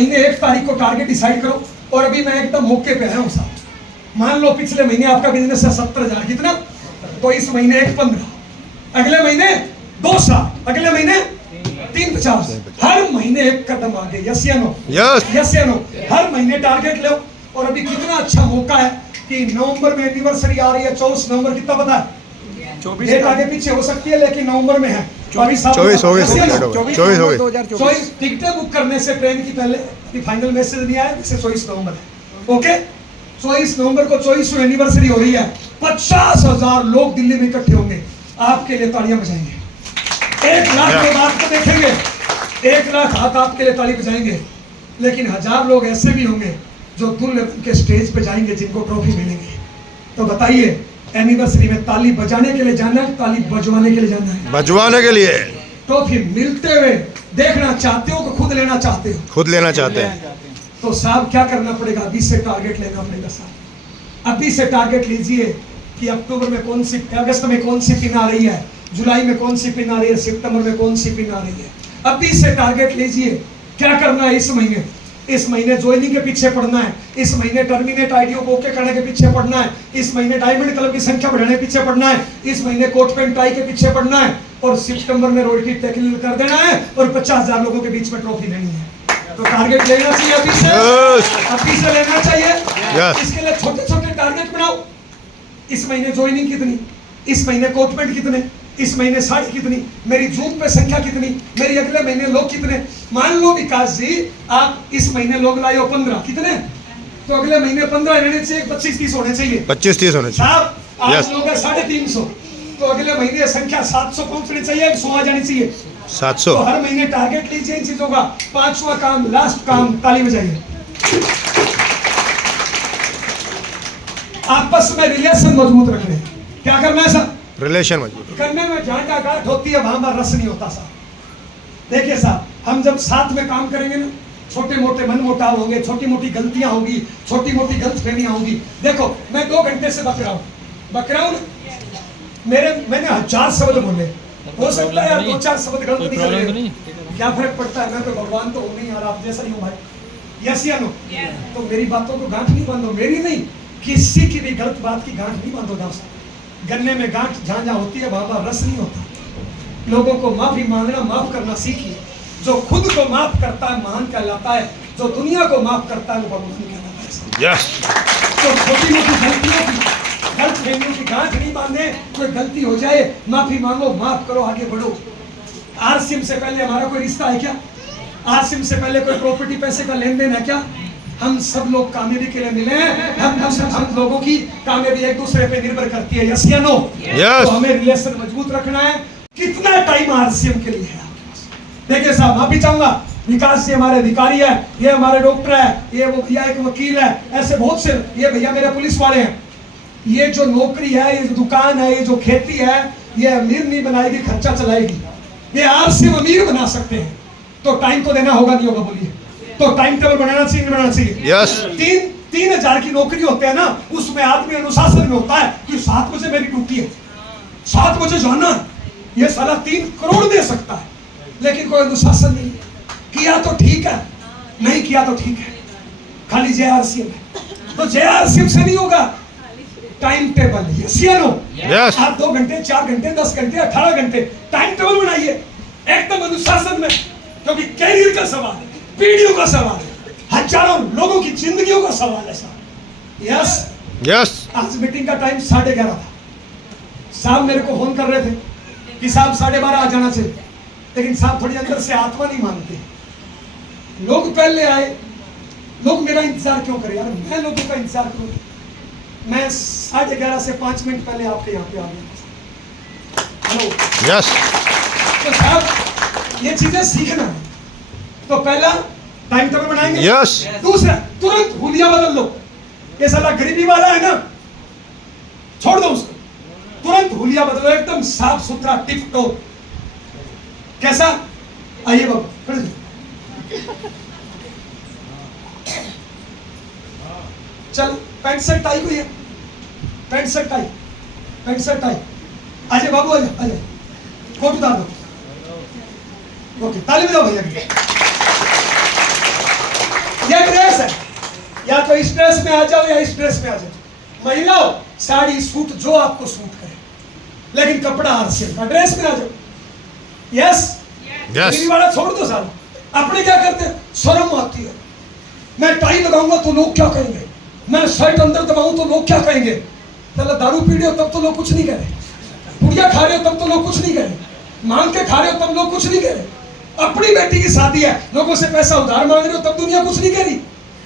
महीने 1 तारीख को टारगेट डिसाइड करो। और अभी मैं एकदम मौके पे आया हूँ साहब, मान लो पिछले महीने आपका बिजनेस है 70,000 कितना, तो इस महीने 1,15, अगले महीने 2,7, अगले महीने 3,50, हर महीने 1 कदम आगे। यस या नो? यस या नो? हर महीने टारगेट लो। और अभी कितना अच्छा मौका है कि नवंबर में एनिवर्सरी आ रही है, 24 नवंबर, कितना पता है? 24 आगे पीछे हो सकती है लेकिन नवंबर में है। 24 टिकटें बुक करने से ट्रेन की पहले फाइनल मैसेज नहीं आया, जैसे 24 नवंबर है। ओके, 24 नवंबर को 24वीं एनिवर्सरी हो रही है। 50,000 लोग दिल्ली में इकट्ठे होंगे, आपके लिए तालियां बजाएंगे। 1 लाख लोग आपको देखेंगे, 1 लाख हाथ आपके लिए ताली बजाएंगे। लेकिन 1000 लोग ऐसे भी होंगे जो दुल्हन के स्टेज पे जाएंगे, जिनको ट्रॉफी मिलेंगी। तो बताइए, एनिवर्सरी में ताली बजाने के लिए जाना है, ताली बजवाने के लिए जाना है? बजवाने के लिए। ट्रॉफी मिलते हुए देखना चाहते हो कि खुद लेना चाहते हो? खुद लेना चाहते हैं। तो साहब क्या करना पड़ेगा? अभी से टारगेट लेना पड़ेगा साहब। अभी से टारगेट लीजिए कि अक्टूबर में कौन सी, अगस्त में कौन सी पिन आ रही है, जुलाई में कौन सी पिन आ रही है, सितंबर में कौन सी पिन आ रही है। अभी से टारगेट लीजिए। क्या करना है इस महीने? इस महीने ज्वाइनिंग के पीछे पड़ना है, इस महीने टर्मिनेट आईडीओ को ओके करने के पीछे पड़ना है, इस महीने डायमंड क्लब की संख्या बढ़ाने के पीछे पड़ना है, इस महीने कोट पैंट टाई के पीछे पड़ना है, और सितंबर में रॉयल्टी टैकल कर देना है, और 50,000 लोगों के बीच में ट्रॉफी लेनी है। तो टारगेट लेना चाहिए अभी से, अभी से लेना चाहिए। इसके लिए छोटे छोटे टारगेट बनाओ। इस महीने ज्वाइनिंग कितनी, इस महीने कोट पैंट कितने, इस महीने साड़ी कितनी, मेरी जून पे संख्या कितनी, मेरी अगले महीने लोग कितने। मान लो विकास जी, आप इस महीने लोग लाए हो 15, कितने, तो अगले महीने 15 रहने चाहिए, 25-30 होने चाहिए। 25-30 होने चाहिए साहब, आज लोग है 350, तो अगले महीने संख्या 700 पहुंचनी चाहिए, 100 आ जानी चाहिए। 700। तो हर महीने टारगेट लीजिए इन चीजों का। 5वां काम, लास्ट काम, ताली बजाइए। आपस में रिलेशन मजबूत रखने। क्या करना है सर? रिलेशन मजबूत करने में जहाँ का गांठ होती है वहां पर रस नहीं होता साहब। देखिए साहब, हम जब साथ में काम करेंगे ना, छोटे मोटे मनमुटाव होंगे, छोटी मोटी गलतियां होगी, छोटी मोटी गलतफहमियां होगी। देखो, मैं 2 घंटे से बक रहा हूँ, मैंने 1000 शब्द बोले, हो सकता है यार 2-4 शब्द गलत निकले, क्या फर्क पड़ता है? मैं तो भगवान तो हूँ नहीं यार, आप जैसा ही हूँ भाई। यस या नो? तो मेरी बातों को गांठ नहीं बांधो, मेरी नहीं, किसी की भी गलत बात की गांठ नहीं बांधो। दास, गन्ने में गांठ जहाँ जहाँ होती है वहां पर रस नहीं होता। लोगों को माफी मांगना, माफ करना सीखिए। जो खुद को माफ करता है महान कहलाता है, जो दुनिया को माफ करता है वो भगवान कहलाता है। तो छोटी मोटी गलतियों की, गलतफहमियों की गांठ नहीं बांधे। कोई गलती हो जाए, माफी मांगो, माफ करो, आगे बढ़ो। आरसीएम से पहले हमारा कोई रिश्ता है क्या? आरसीएम से पहले कोई प्रॉपर्टी पैसे का लेन देन है क्या? हम सब लोग कामयाबी के लिए मिले हैं। हम लोगों की कामयाबी एक दूसरे पे निर्भर करती है। यस या नो? तो हमें रिलेशन मजबूत रखना है। कितना टाइम आरसीएम के लिए है आपके पास? देखिए साहब, माफी चाहूंगा, विकास जी हमारे अधिकारी है, ये हमारे डॉक्टर है, ये वो भैया एक वकील है, ऐसे बहुत से, ये भैया मेरे पुलिस वाले हैं। ये जो नौकरी है, ये जो दुकान है, ये जो खेती है, ये अमीर नहीं बनाएगी, खर्चा चलाएगी। ये आरसीएम अमीर बना सकते हैं। तो टाइम तो देना होगा नहीं होगा? बोलिए। तो टाइम टेबल बनाना चाहिए, नहीं बनाना चाहिए? यस। 3,000 की नौकरी होते हैं ना, उसमें आदमी अनुशासन में होता है कि 7 बजे मेरी ड्यूटी है, 7 बजे जाना है। ये साला 3 करोड़ दे सकता है, लेकिन कोई अनुशासन नहीं। किया तो ठीक है, नहीं किया तो ठीक है, खाली जेआरसीएम है। तो जेआरसीएम से नहीं होगा, टाइम टेबल। यस या नो? आप 2 घंटे, 4 घंटे, 10 घंटे, 18 घंटे टाइम टेबल बनाइए, एकदम अनुशासन में। क्योंकि कैरियर का सवाल है, पीढ़ियों का सवाल है, हजारों लोगों की जिंदगियों का सवाल है साहब। Yes yes. आज मीटिंग का टाइम 11:30 था। साहब मेरे को फोन कर रहे थे कि साहब 12:30 आ जाना चाहिए, लेकिन साहब थोड़ी अंदर से आत्मा नहीं मानते। लोग पहले आए, लोग मेरा इंतजार क्यों करें यार? मैं लोगों का इंतजार करूँ? मैं 11:30 से 5 मिनट पहले आपके यहाँ पे आ गया। हेलो। यस। तो साहब ये चीजें सीखना है। तो पहला टाइम टेबल बनाएंगे। यस। दूसरा, तुरंत हुलिया बदल लो। ये साला गरीबी वाला है ना, छोड़ दो उसको, तुरंत हुलिया बदलो, एकदम साफ सुथरा, टिप टॉप। कैसा? आइए बाबू, खड़े चल। पैंट शर्ट टाई हुई है, pant shirt tie, pant shirt tie. आइए बाबू, आइए आइए, कोट उतार दो। ओके, ताली बजाओ भैया की। इस ड्रेस में आ जाओ या इस ड्रेस में आ जाओ। महिलाओं साड़ी सूट जो आपको सूट करे, लेकिन कपड़ा आरसीएम का, ड्रेस में आ जाओ। यस यस दिल्ली वाला छोड़ दो साल। अपने क्या करते हैं, शर्म आती है, मैं टाई लगाऊंगा तो लोग क्या कहेंगे, मैं शर्ट अंदर दबाऊं तो लोग क्या कहेंगे। चलो दारू पी रहे हो तब तो लोग कुछ नहीं कह रहे, पुड़िया खा रहे हो तब तो लोग कुछ नहीं कह रहे, मांग के खा रहे हो तब लोग कुछ नहीं कह रहे। अपनी बेटी की शादी है, लोगों से पैसा उधार मांग रहे हो तब दुनिया कुछ नहीं कह रही।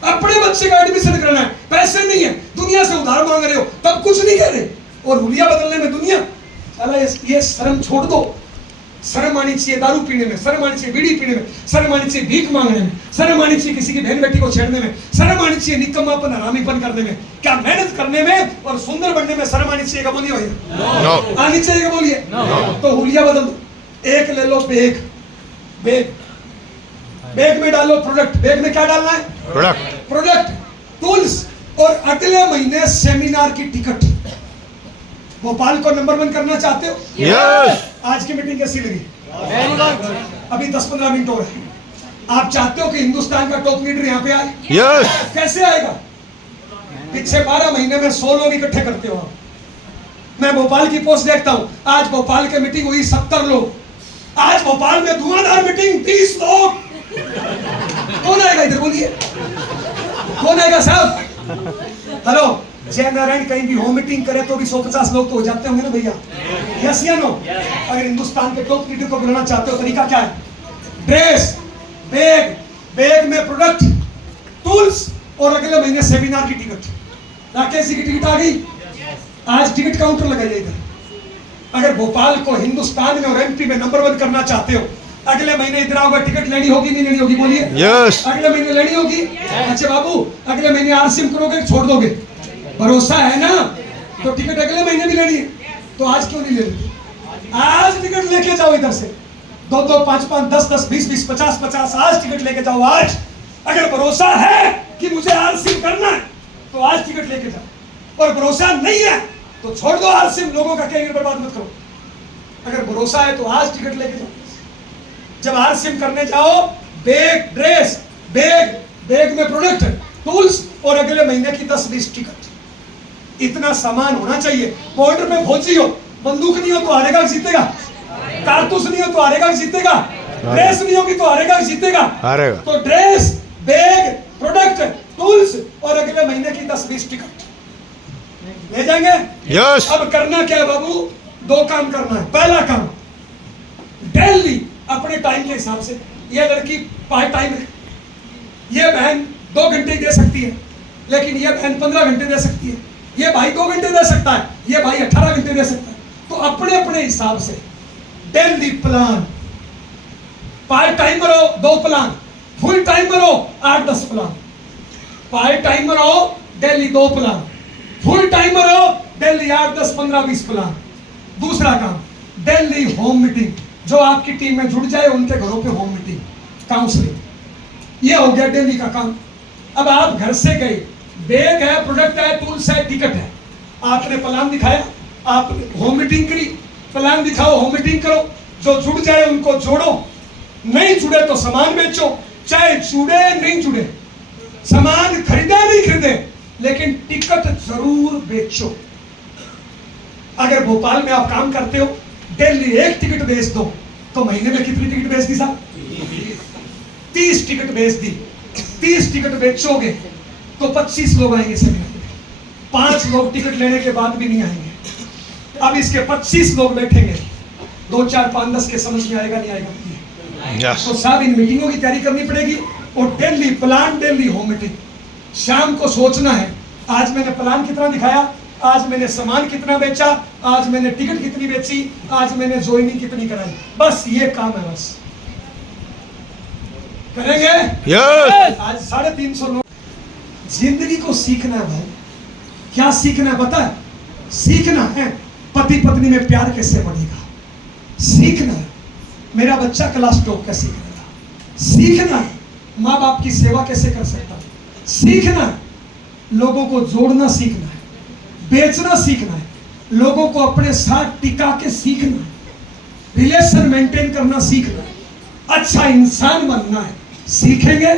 अपने बच्चे का एडमिशन कराना है, पैसे नहीं है, दुनिया से उधार मांग रहे हो तब कुछ नहीं कह रहे, और हुलिया बदलने में दुनिया। चला ये शर्म छोड़ दो। शर्म आनी चाहिए दारू पीने में, शर्म आनी चाहिए बीड़ी पीने में, शर्म आनी चाहिए भीख मांगने में, शर्म आनी चाहिए किसी की बहन बेटी को छेड़ने में, शर्म आनी चाहिए निकम्मापन हरामीपन करने में, क्या मेहनत करने में और सुंदर बनने में शर्म आनी चाहिए। क्या बोलिए भैया? नो आनी चाहिए। क्या बोलिए? तो हुलिया बदल दो। एक ले लो बैग, बैग में डालो प्रोडक्ट। बैग में क्या डालना है? प्रोडक्ट, टूल्स, और अगले महीने सेमिनार की टिकट। भोपाल को नंबर 1 करना चाहते हो? यस आज की मीटिंग कैसी लगी? अभी 10-15 मिनट हो रहे हैं। आप चाहते हो कि हिंदुस्तान का टॉप लीडर यहाँ पे आए? यस कैसे आएगा? पिछले 12 महीने में 100 लोग इकट्ठे करते हो। मैं भोपाल की पोस्ट देखता हूँ, आज भोपाल की मीटिंग हुई 70 लोग। आज भोपाल में धुआंधार मीटिंग 30 लोग। कौन आएगा इधर बोलिए? कौन आएगा साहब? हेलो, जय नारायण कहीं भी होम मीटिंग करे तो भी 150 लोग तो हो जाते होंगे ना भैया? यस या नो? अगर हिंदुस्तान के टॉप लीडर को बुलाना चाहते हो, तरीका क्या है? ड्रेस, बैग में प्रोडक्ट, टूल्स, और अगले महीने सेमिनार की टिकट। राकेश जी की टिकट आ गई। आज टिकट काउंटर लगाइए इधर। अगर भोपाल को हिंदुस्तान में और एमपी में नंबर 1 करना चाहते हो, अगले महीने इधर आओगे, टिकट लेनी होगी नहीं लेनी होगी? बोलिए। यस अगले महीने लेनी होगी। अच्छा बाबू, अगले महीने आरसीएम करोगे छोड़ दोगे? भरोसा है ना? तो टिकट अगले महीने भी लेनी है, तो आज क्यों नहीं ले रही? आज टिकट लेके जाओ इधर से। 2-2, 5-5, 10-10, 20-20, 50-50 आज टिकट लेके जाओ। आज अगर भरोसा है कि मुझे आरसीएम करना है तो आज टिकट लेके जाओ, और भरोसा नहीं है तो छोड़ दो आरसीएम। लोगों का कैरियर बर्बाद मत करो। अगर भरोसा है तो आज टिकट लेके जाओ। जब आरसीएम करने जाओ, बैग, ड्रेस, बैग में प्रोडक्ट, टूल्स, और अगले महीने की 10-20 टिकट। इतना सामान होना चाहिए। बॉर्डर में फौजी हो, बंदूक नहीं हो तो हारेगा जीतेगा, कारतूस नहीं हो तो हारेगा जीतेगा, ड्रेस नहीं होगी तो हारेगा जीतेगा। तो ड्रेस, बैग, प्रोडक्ट, टूल्स, और अगले महीने की 10-20 टिकट ले जाएंगे। यस अब करना क्या है बाबू? 2 काम करना है। पहला काम, डेली अपने टाइम के हिसाब से, ये लड़की पार्ट टाइम है, ये बहन 2 घंटे दे सकती है, लेकिन ये बहन 15 घंटे दे सकती है, ये भाई 2 घंटे दे सकता है, ये भाई 18 घंटे दे सकता है। तो अपने अपने हिसाब से डेली प्लान। पार्ट टाइमर हो 2 प्लान, फुल टाइमर हो 8-10 प्लान। पार्ट टाइमर हो डेली 2 प्लान, फुल टाइमर हो डेली 8-10, 15-20 प्लान। दूसरा काम, डेली होम मीटिंग। जो आपकी टीम में जुड़ जाए उनके घरों पे होम मीटिंग, काउंसलिंग। ये हो गया डेली का काम। अब आप घर से गए, बैग है, प्रोडक्ट है, टूल्स है, टिकट है, आपने प्लान दिखाया, आपने होम मीटिंग करी। प्लान दिखाओ, होम मीटिंग करो। जो जुड़ जाए उनको जोड़ो, नहीं जुड़े तो सामान बेचो। चाहे जुड़े नहीं जुड़े, सामान खरीदे नहीं खरीदे, लेकिन टिकट जरूर बेचो। अगर भोपाल में आप काम करते हो, डेली 1 टिकट बेच दो तो महीने में कितनी टिकट बेच दी साहब? 30 टिकट बेच दी। 30 टिकट बेचोगे तो 25 लोग आएंगे सेमिनार में। 5 लोग टिकट लेने के बाद भी नहीं आएंगे। अब इसके 25 लोग बैठेंगे, 2, 4, 5, 10 के समझ में आएगा नहीं आएगा? यस तो साहब इन मीटिंगों की तैयारी करनी पड़ेगी, और daily plan, daily home meeting. शाम को सोचना है, आज मैंने प्लान कितना दिखाया, आज मैंने सामान कितना बेचा, आज मैंने टिकट कितनी बेची, आज मैंने ज्वाइनिंग कितनी कराई। बस ये काम है, बस करेंगे। यस आज 350 लोग। जिंदगी को सीखना है भाई। क्या सीखना है पता है? सीखना है पति पत्नी में प्यार कैसे बढ़ेगा, सीखना है मेरा बच्चा क्लास टॉप कैसे करेगा, सीखना है माँ बाप की सेवा कैसे कर सकता है, सीखना है लोगों को जोड़ना सीखना है, बेचना सीखना है, लोगों को अपने साथ टिका के सीखना है, रिलेशन मेंटेन करना सीखना है, अच्छा इंसान बनना है। सीखेंगे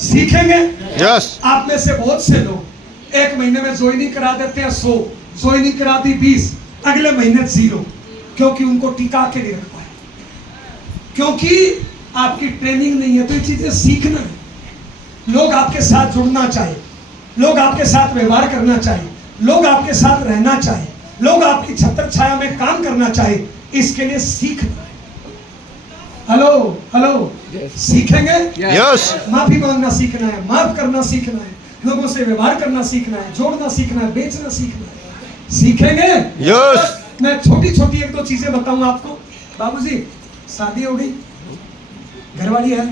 सीखेंगे। Yes. आप में से बहुत से लोग एक महीने में ज्वाइनिंग करा देते हैं 100, ज्वाइनिंग करा दी 20, अगले महीने 0, क्योंकि उनको टिका के नहीं रख पाए, क्योंकि आपकी ट्रेनिंग नहीं है। तो ये चीजें सीखना है। लोग आपके साथ जुड़ना चाहिए, लोग आपके साथ व्यवहार करना चाहिए, लोग आपके साथ रहना चाहिए, लोग आपकी छत्र छाया में काम करना चाहिए। इसके लिए सीखना है। हेलो हेलो, सीखेंगे। Yes. माफी मांगना सीखना है, माफ करना सीखना है, लोगों से व्यवहार करना सीखना है, जोड़ना सीखना है, बेचना सीखना है। सीखेंगे। Yes. मैं छोटी छोटी 1-2 चीजें बताऊंगा आपको। बाबूजी, शादी हो गई, घरवाली है,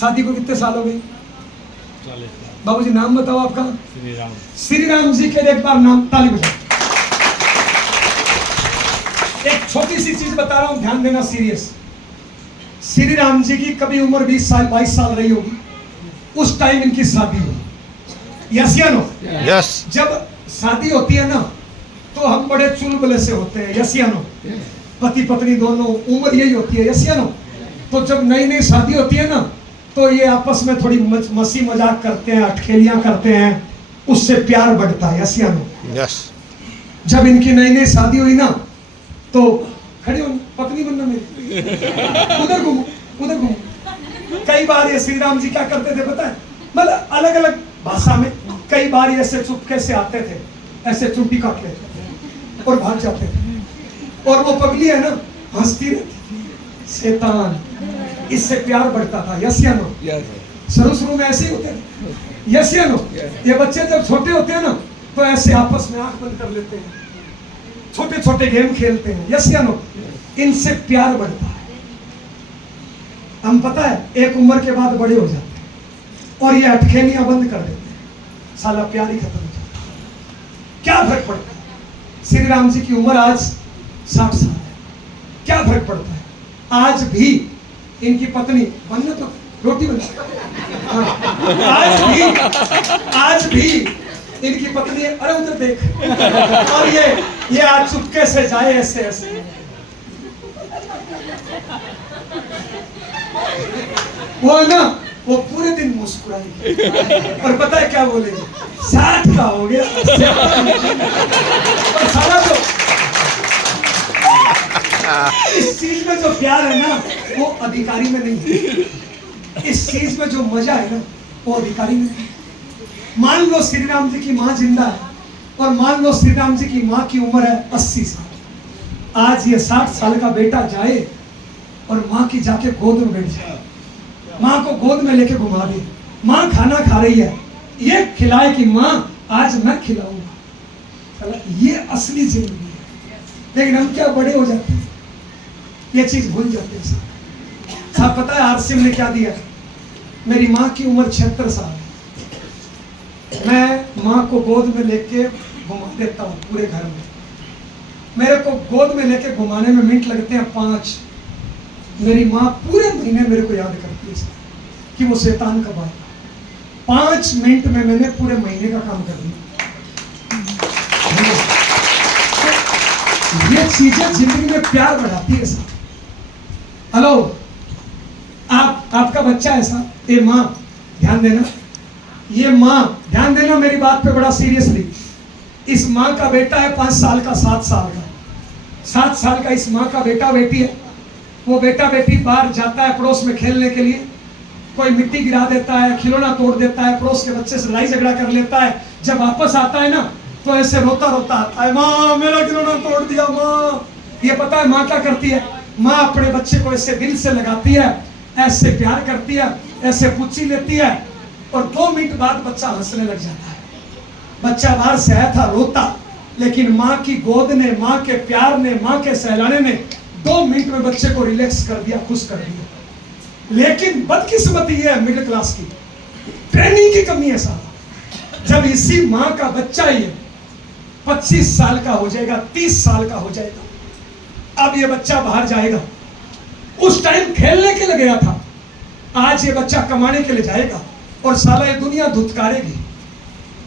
शादी को कितने साल हो गए? बाबूजी नाम बताओ आपका? श्री राम जी के लिए एक बार नाम ताली बजाओ। एक छोटी सी चीज बता रहा हूं, ध्यान देना, सीरियस। श्री राम जी की कभी उम्र 20 साल 22 साल रही होगी, उस टाइम इनकी शादी हुई। यस या नो? Yes. जब शादी होती है ना, तो हम बड़े चुलबुले से होते हैं। यस या नो? पति पत्नी दोनों, उम्र यही होती है। यस या नो? तो जब नई नई शादी होती है ना, तो ये आपस में थोड़ी मस्ती मजाक करते हैं, अटखेलियां करते हैं, उससे प्यार बढ़ता है। यस या नो? Yes. जब इनकी नई नई शादी हुई ना, तो खड़ी हो, पत्नी बनना मेरी, उधर घूमो, उधर घूमो। कई बार ये श्री राम जी क्या करते थे पता है? मतलब अलग अलग भाषा में कई बार ऐसे चुपके से आते थे, ऐसे चुंटी काट लेते थे और भाग जाते थे। और वो पगली है ना, हंसती रहती थी, शैतान। इससे प्यार बढ़ता था। यस या नो? शुरू में ऐसे ही होते हैं। यस या नो? ये बच्चे जब छोटे होते हैं ना, तो ऐसे आपस में आंख बंद कर लेते हैं, छोटे छोटे गेम खेलते हैं। यस या नो? इनसे प्यार बढ़ता है। हम पता है एक उम्र के बाद बड़े हो जाते हैं और ये अटखेलियां बंद कर देते हैं, साला प्यार ही खत्म हो जाता है। क्या फर्क पड़ता है? श्री राम जी की उम्र आज 60 साल है। क्या फर्क पड़ता है? आज भी इनकी पत्नी बनना, तो रोटी बन, आज भी इनकी पत्नी, अरे उधर देख, और ये आज चुपके से जाए ऐसे ऐसे, वो ना, वो पूरे दिन मुस्कुराएगी और पता है क्या बोलेगी? 60 का हो गया। और सारा तो इस चीज में जो प्यार है ना, वो अधिकारी में नहीं है। इस चीज में जो मजा है ना, वो अधिकारी में नहीं है। मान लो श्री राम जी की माँ जिंदा है, और मान लो श्री राम जी की माँ की उम्र है 80 साल। आज ये 60 साल का बेटा जाए और माँ की जाके गोद में बैठ जाए, माँ को गोद में लेके घुमा दे, माँ खाना खा रही है, ये खिलाए कि माँ आज मैं खिलाऊंगा। ये असली जिंदगी है। लेकिन हम क्या बड़े हो जाते हैं, ये चीज भूल जाते हैं। साहब पता है आरसीएम ने क्या दिया? मेरी माँ की उम्र 76 साल है, मैं माँ को गोद में लेके घुमा देता हूँ पूरे घर में। मेरे को गोद में लेके घुमाने में मिनट लगते हैं 5। मेरी माँ पूरे महीने मेरे को याद करती है कि वो शैतान कब आएगा। 5 मिनट में मैंने पूरे महीने का काम कर दिया। ये चीजें जिंदगी में प्यार बढ़ाती है साहब। हेलो, आपका बच्चा ऐसा, ये माँ ध्यान देना, ये माँ ध्यान देना मेरी बात पे बड़ा सीरियसली। इस माँ का बेटा है 5 साल का, 7 साल का, 7 साल का इस माँ का बेटा बेटी है। वो बेटा बेटी बाहर जाता है पड़ोस में खेलने के लिए, कोई मिट्टी गिरा देता है, खिलौना तोड़ देता है, पड़ोस के बच्चे से लड़ाई झगड़ा कर लेता है। जब वापस आता है ना, तो ऐसे रोता रोता आता है, माँ मेरा खिलौना तोड़ दिया माँ। ये पता है माँ क्या करती है? माँ अपने बच्चे को ऐसे दिल से लगाती है, ऐसे प्यार करती है, ऐसे पूछी लेती है, और 2 मिनट बाद बच्चा हंसने लग जाता है। बच्चा बाहर से आया था रोता, लेकिन माँ की गोद ने, माँ के प्यार ने, माँ के सहलाने ने 2 मिनट में बच्चे को रिलैक्स कर दिया, खुश कर दिया। लेकिन बदकिस्मती है मिडिल क्लास की, ट्रेनिंग की कमी है साहब। जब इसी माँ का बच्चा ही 25 साल का हो जाएगा, 30 साल का हो जाएगा, अब ये बच्चा बाहर जाएगा, उस टाइम खेलने के लिए गया था, आज ये बच्चा कमाने के लिए जाएगा, और साला ये दुनिया धुतकारेगी,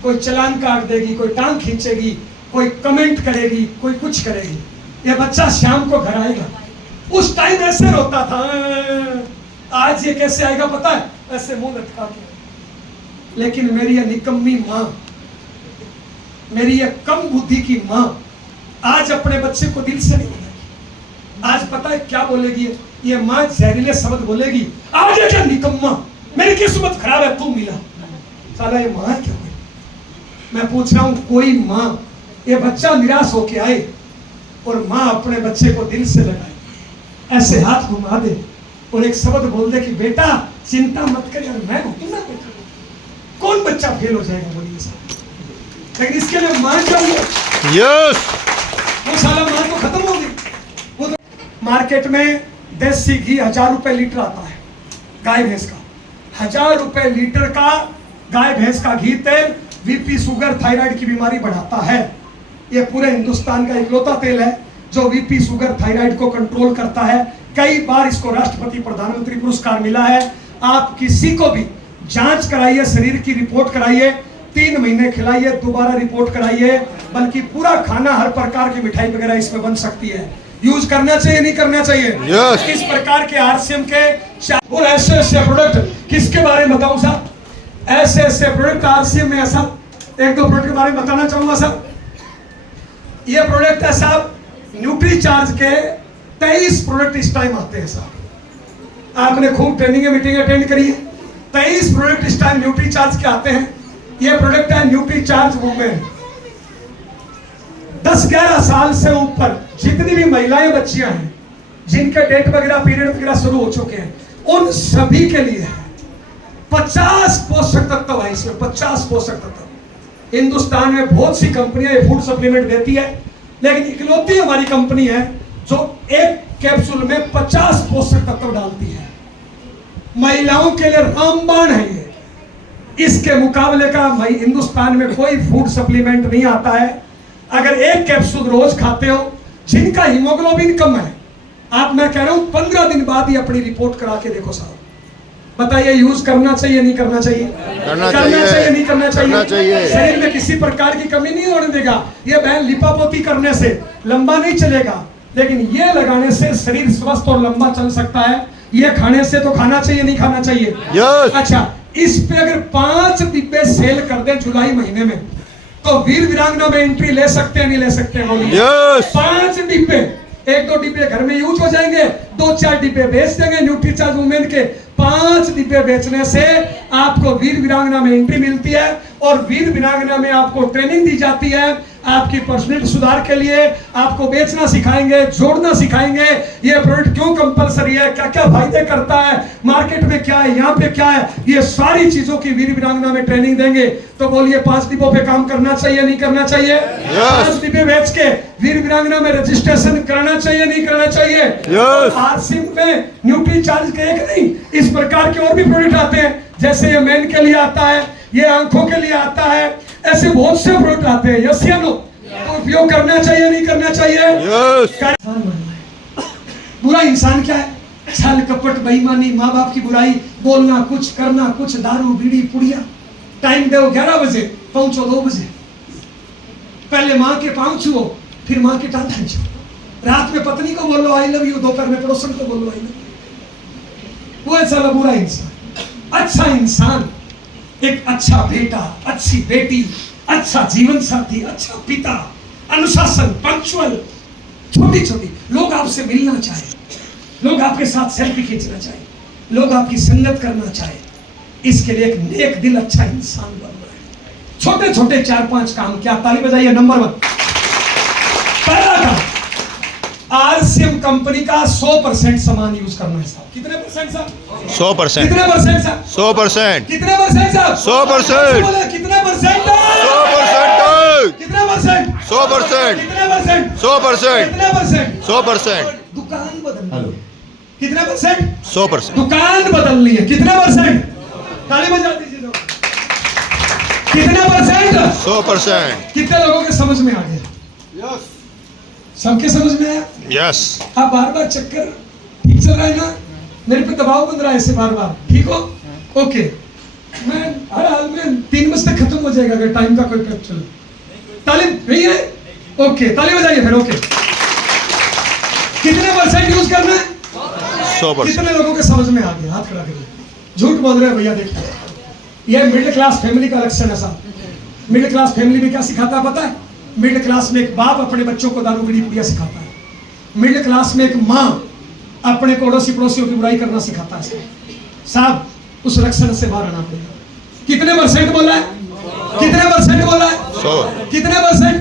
कोई चालान काट देगी, कोई टांग खींचेगी, कोई कमेंट करेगी, कोई कुछ करेगी। ये बच्चा शाम को घर आएगा, उस टाइम ऐसे रोता था, आज ये कैसे आएगा पता है? ऐसे मुंह लटका के लेकिन मेरी ये निकम्मी माँ, मेरी ये कम बुद्धि की माँ आज अपने बच्चे को दिल से नहीं बोलेगी। आज पता है क्या बोलेगी? ये माँ जहरीले शब्द बोलेगी, आज क्या निकम्मा, मेरी किस्मत खराब है, तू मिला। साला ये माँ क्या हुई? मैं पूछ रहा हूं, कोई माँ, ये बच्चा निराश होके आए और माँ अपने बच्चे को दिल से लगाए, ऐसे हाथ घुमा दे और एक शब्द बोल दे कि बेटा चिंता मत कर, यार मैं हूं ना बेटा। कौन बच्चा फेल हो जाएगा? बोलिए साहब। लेकिन इसके लिए माँ चाहिए। यस वो साला माँ तो खत्म हो गई। वो तो मार्केट में देसी घी 1000 रुपए लीटर आता है, गाय भैंस का 1000 रुपए लीटर का गाय भैंस का घी तेल बीपी, शुगर, थायराइड की बीमारी बढ़ाता है। ये पूरे हिंदुस्तान का इकलौता तेल है जो बीपी, शुगर, थायराइड को कंट्रोल करता है। कई बार इसको राष्ट्रपति, प्रधानमंत्री पुरस्कार मिला है। आप किसी को भी जांच कराइए, शरीर की रिपोर्ट कराइए, 3 महीने खिलाइए, दोबारा रिपोर्ट कराइए, बल्कि पूरा खाना, हर प्रकार की मिठाई वगैरह इसमें बन सकती है। यूज करना चाहिए, नहीं करना चाहिए? Yes. इस प्रकार के आरसीएम के और ऐसे प्रोडक्ट किसके बारे में बताऊं साहब? ऐसे प्रोडक्ट आरसीएम में, ऐसा 1-2 प्रोडक्ट के बारे में बताना चाहूंगा साहब। ये प्रोडक्ट है साहब, न्यूट्रीचार्ज के 23 प्रोडक्ट इस टाइम आते हैं साहब। आपने खूब ट्रेनिंग मीटिंग अटेंड करी है। 23 प्रोडक्ट इस टाइम न्यूट्रीचार्ज के आते हैं। ये प्रोडक्ट है न्यूट्रीचार्ज वुमेन। 10-11 साल से ऊपर जितनी भी महिलाएं, बच्चियां हैं जिनके डेट वगैरह, पीरियड वगैरह शुरू हो चुके हैं, उन सभी के लिए है 50 पोषक तत्व है इसमें। 50 पोषक तत्व। हिंदुस्तान में बहुत सी कंपनियां ये फूड सप्लीमेंट देती है, लेकिन इकलौती हमारी कंपनी है जो एक कैप्सूल में 50 पोषक तत्व डालती है। महिलाओं के लिए रामबाण है ये। इसके मुकाबले का हिंदुस्तान में कोई फूड सप्लीमेंट नहीं आता है। अगर एक कैप्सूल रोज खाते हो, जिनका हीमोग्लोबिन कम है, आप, मैं कह रहा हूं 15 दिन बाद ही अपनी रिपोर्ट करा के देखो साहब। बताइए यूज करना चाहिए, नहीं करना चाहिए? करना चाहिए, नहीं करना चाहिए? शरीर में किसी प्रकार की कमी नहीं होने देगा। ये बहन लिपापोती करने से लंबा नहीं चलेगा, लेकिन ये लगाने से शरीर स्वस्थ और लंबा चल सकता है। ये खाने से तो खाना चाहिए, नहीं खाना चाहिए? यस। अच्छा, इस पे अगर 5 डिब्बे सेल कर दें जुलाई महीने में, तो वीर वीरांगना में एंट्री ले सकते हैं, नहीं ले सकते हैं? यस। 5 डिब्बे, 1-2 डिब्बे घर में यूज हो जाएंगे, 2-4 डिब्बे बेच देंगे। न्यूट्रीचार्ज वुमेन के 5 डिब्बे बेचने से आपको वीर वीरांगना में एंट्री मिलती है, और वीर वीरांगना में आपको ट्रेनिंग दी जाती है आपकी पर्सनैलिटी सुधार के लिए। आपको बेचना सिखाएंगे, जोड़ना सिखाएंगे। ये प्रोडक्ट क्यों कंपलसरी है, क्या क्या फायदे करता है, मार्केट में क्या है, यहाँ पे क्या है, ये सारी चीजों की वीर वीरांगना में ट्रेनिंग देंगे। तो बोलिए 5 डिब्बों पे काम करना चाहिए, नहीं करना चाहिए? 5 डिब्बे बेच के वीर वीरांगना में रजिस्ट्रेशन करना चाहिए, नहीं करना चाहिए? आरसीएम में न्यूट्रीचार्ज के एक नहीं, इस प्रकार के और भी प्रोडक्ट आते हैं। जैसे ये मेन के लिए आता है, ये आंखों के लिए आता है, ऐसे बहुत से प्रोडक्ट आते हैं। यस या नो? तो उपयोग करना चाहिए, नहीं करना चाहिए? बुरा इंसान क्या है? छल, कपट, बेईमानी, माँ बाप की बुराई, बोलना कुछ, करना कुछ, दारू, बीड़ी, पुड़िया। टाइम दो 11 बजे, पहुंचो 2 बजे। पहले माँ के पांव छुओ, फिर माँ के टांगन छुओ। रात में पत्नी को बोलो आई लव यू, दोपहर में पड़ोसन को बोलो आई लव यू। वो ऐसा बुरा इंसान। अच्छा इंसान, एक अच्छा बेटा, अच्छी बेटी, अच्छा जीवन साथी, अच्छा पिता, अनुशासन, पंक्चुअल, छोटी छोटी। लोग आपसे मिलना चाहे, लोग आपके साथ सेल्फी खींचना चाहे, लोग आपकी संगत करना चाहे, इसके लिए एक नेक दिल, अच्छा इंसान बनना है। छोटे छोटे 4-5 काम। क्या? ताली बजाइए। नंबर 1, पहला काम, आरसीएम कंपनी का 100% सामान यूज करना है साहब। कितने परसेंट साहब? 100%। कितने परसेंट साहब? 100%। कितने परसेंट साहब? 100%। कितने परसेंट? 100%। कितने परसेंट? 100%। कितने परसेंट? 100%। कितने परसेंट? 100%। दुकान बदलनी है। कितने परसेंट? 100%। दुकान बदलनी है। कितने परसेंट? ताली बजा दीजिए लोग। कितने परसेंट? 100%। कितने लोगों के समझ में आ गया? सबके समझ में आया? यस। आप बार बार चक्कर ठीक चल रहा है ना? मेरे पे दबाव बन रहा है ऐसे बार बार, ठीक हो? ओके, मैं हर हाल में 3 बजे तक खत्म हो जाएगा अगर टाइम का कोई पेप चले। ताली नहीं है? ओके, ताली बजाइए फिर। ओके, कितने परसेंट यूज करना है? 100%। कितने लोगों के समझ में आ गया? हाथ खड़ा करिए। झूठ बोल रहे हैं भैया, देखिए ये मिडिल क्लास फैमिली का लक्षण है साहब। मिडिल क्लास फैमिली में क्या सिखाता है पता है? मिडिल क्लास में एक बाप अपने बच्चों को दारू बीड़ी पुड़िया सिखाता है। मिडिल क्लास में एक माँ अपने पड़ोसी पड़ोसियों की बुराई करना सिखाता है साहब। उस लक्षण से बाहर आना पड़ेगा। कितने परसेंट बोला है? कितने परसेंट बोला है? 100 कितने परसेंट?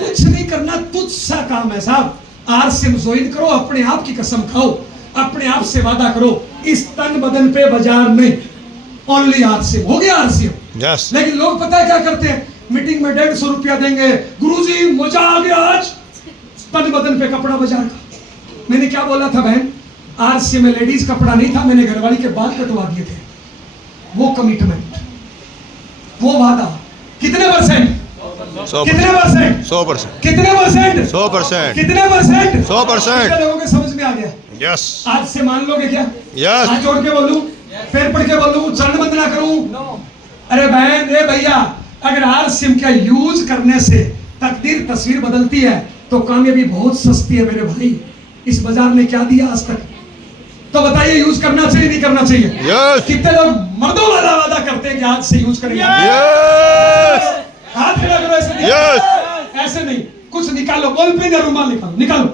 कुछ नहीं करना, तुझ सा काम है साहब। आरसीएम ज्वाइन करो, अपने आप की कसम खाओ, अपने आप से वादा करो, इस तन बदन पे बाजार नहीं, ओनली आरसीएम। हो गया आरसीएम। यस लेकिन लोग पता है क्या करते हैं? मीटिंग में 150 रुपया देंगे, गुरुजी मजा आ गया आज, तन बदन पे कपड़ा बाजार का। मैंने क्या बोला था बहन? आरसीएम में लेडीज कपड़ा नहीं था, मैंने घरवाली के बाल कटवा दिए थे। वो कमिटमेंट, वो वादा। कितने परसेंट? 100% कितने परसेंट? 100% कितने परसेंट? 100% कितने परसेंट? 100% कितने लोगों के समझ में आ गया? यस आज से मान लोगे क्या? यस हाथ जोड़ के बोलूं, पैर पड़ के बोलूं, चरण वंदना करूं? अरे बहन, ए भैया, अगर आरसीएम का यूज करने से तकदीर तस्वीर बदलती है तो कामयाबी बहुत सस्ती है मेरे भाई। इस बाजार ने क्या दिया आज तक? तो बताइए, यूज करना चाहिए नहीं करना चाहिए? यस कितने लोग मर्दों वाला वादा करते हैं कि आज से यूज करेंगे? यस हाथ खड़ा करो, ऐसे नहीं। Yes. ऐसे नहीं, कुछ निकालो, बॉल पेन या रुमाल निकालो, निकालो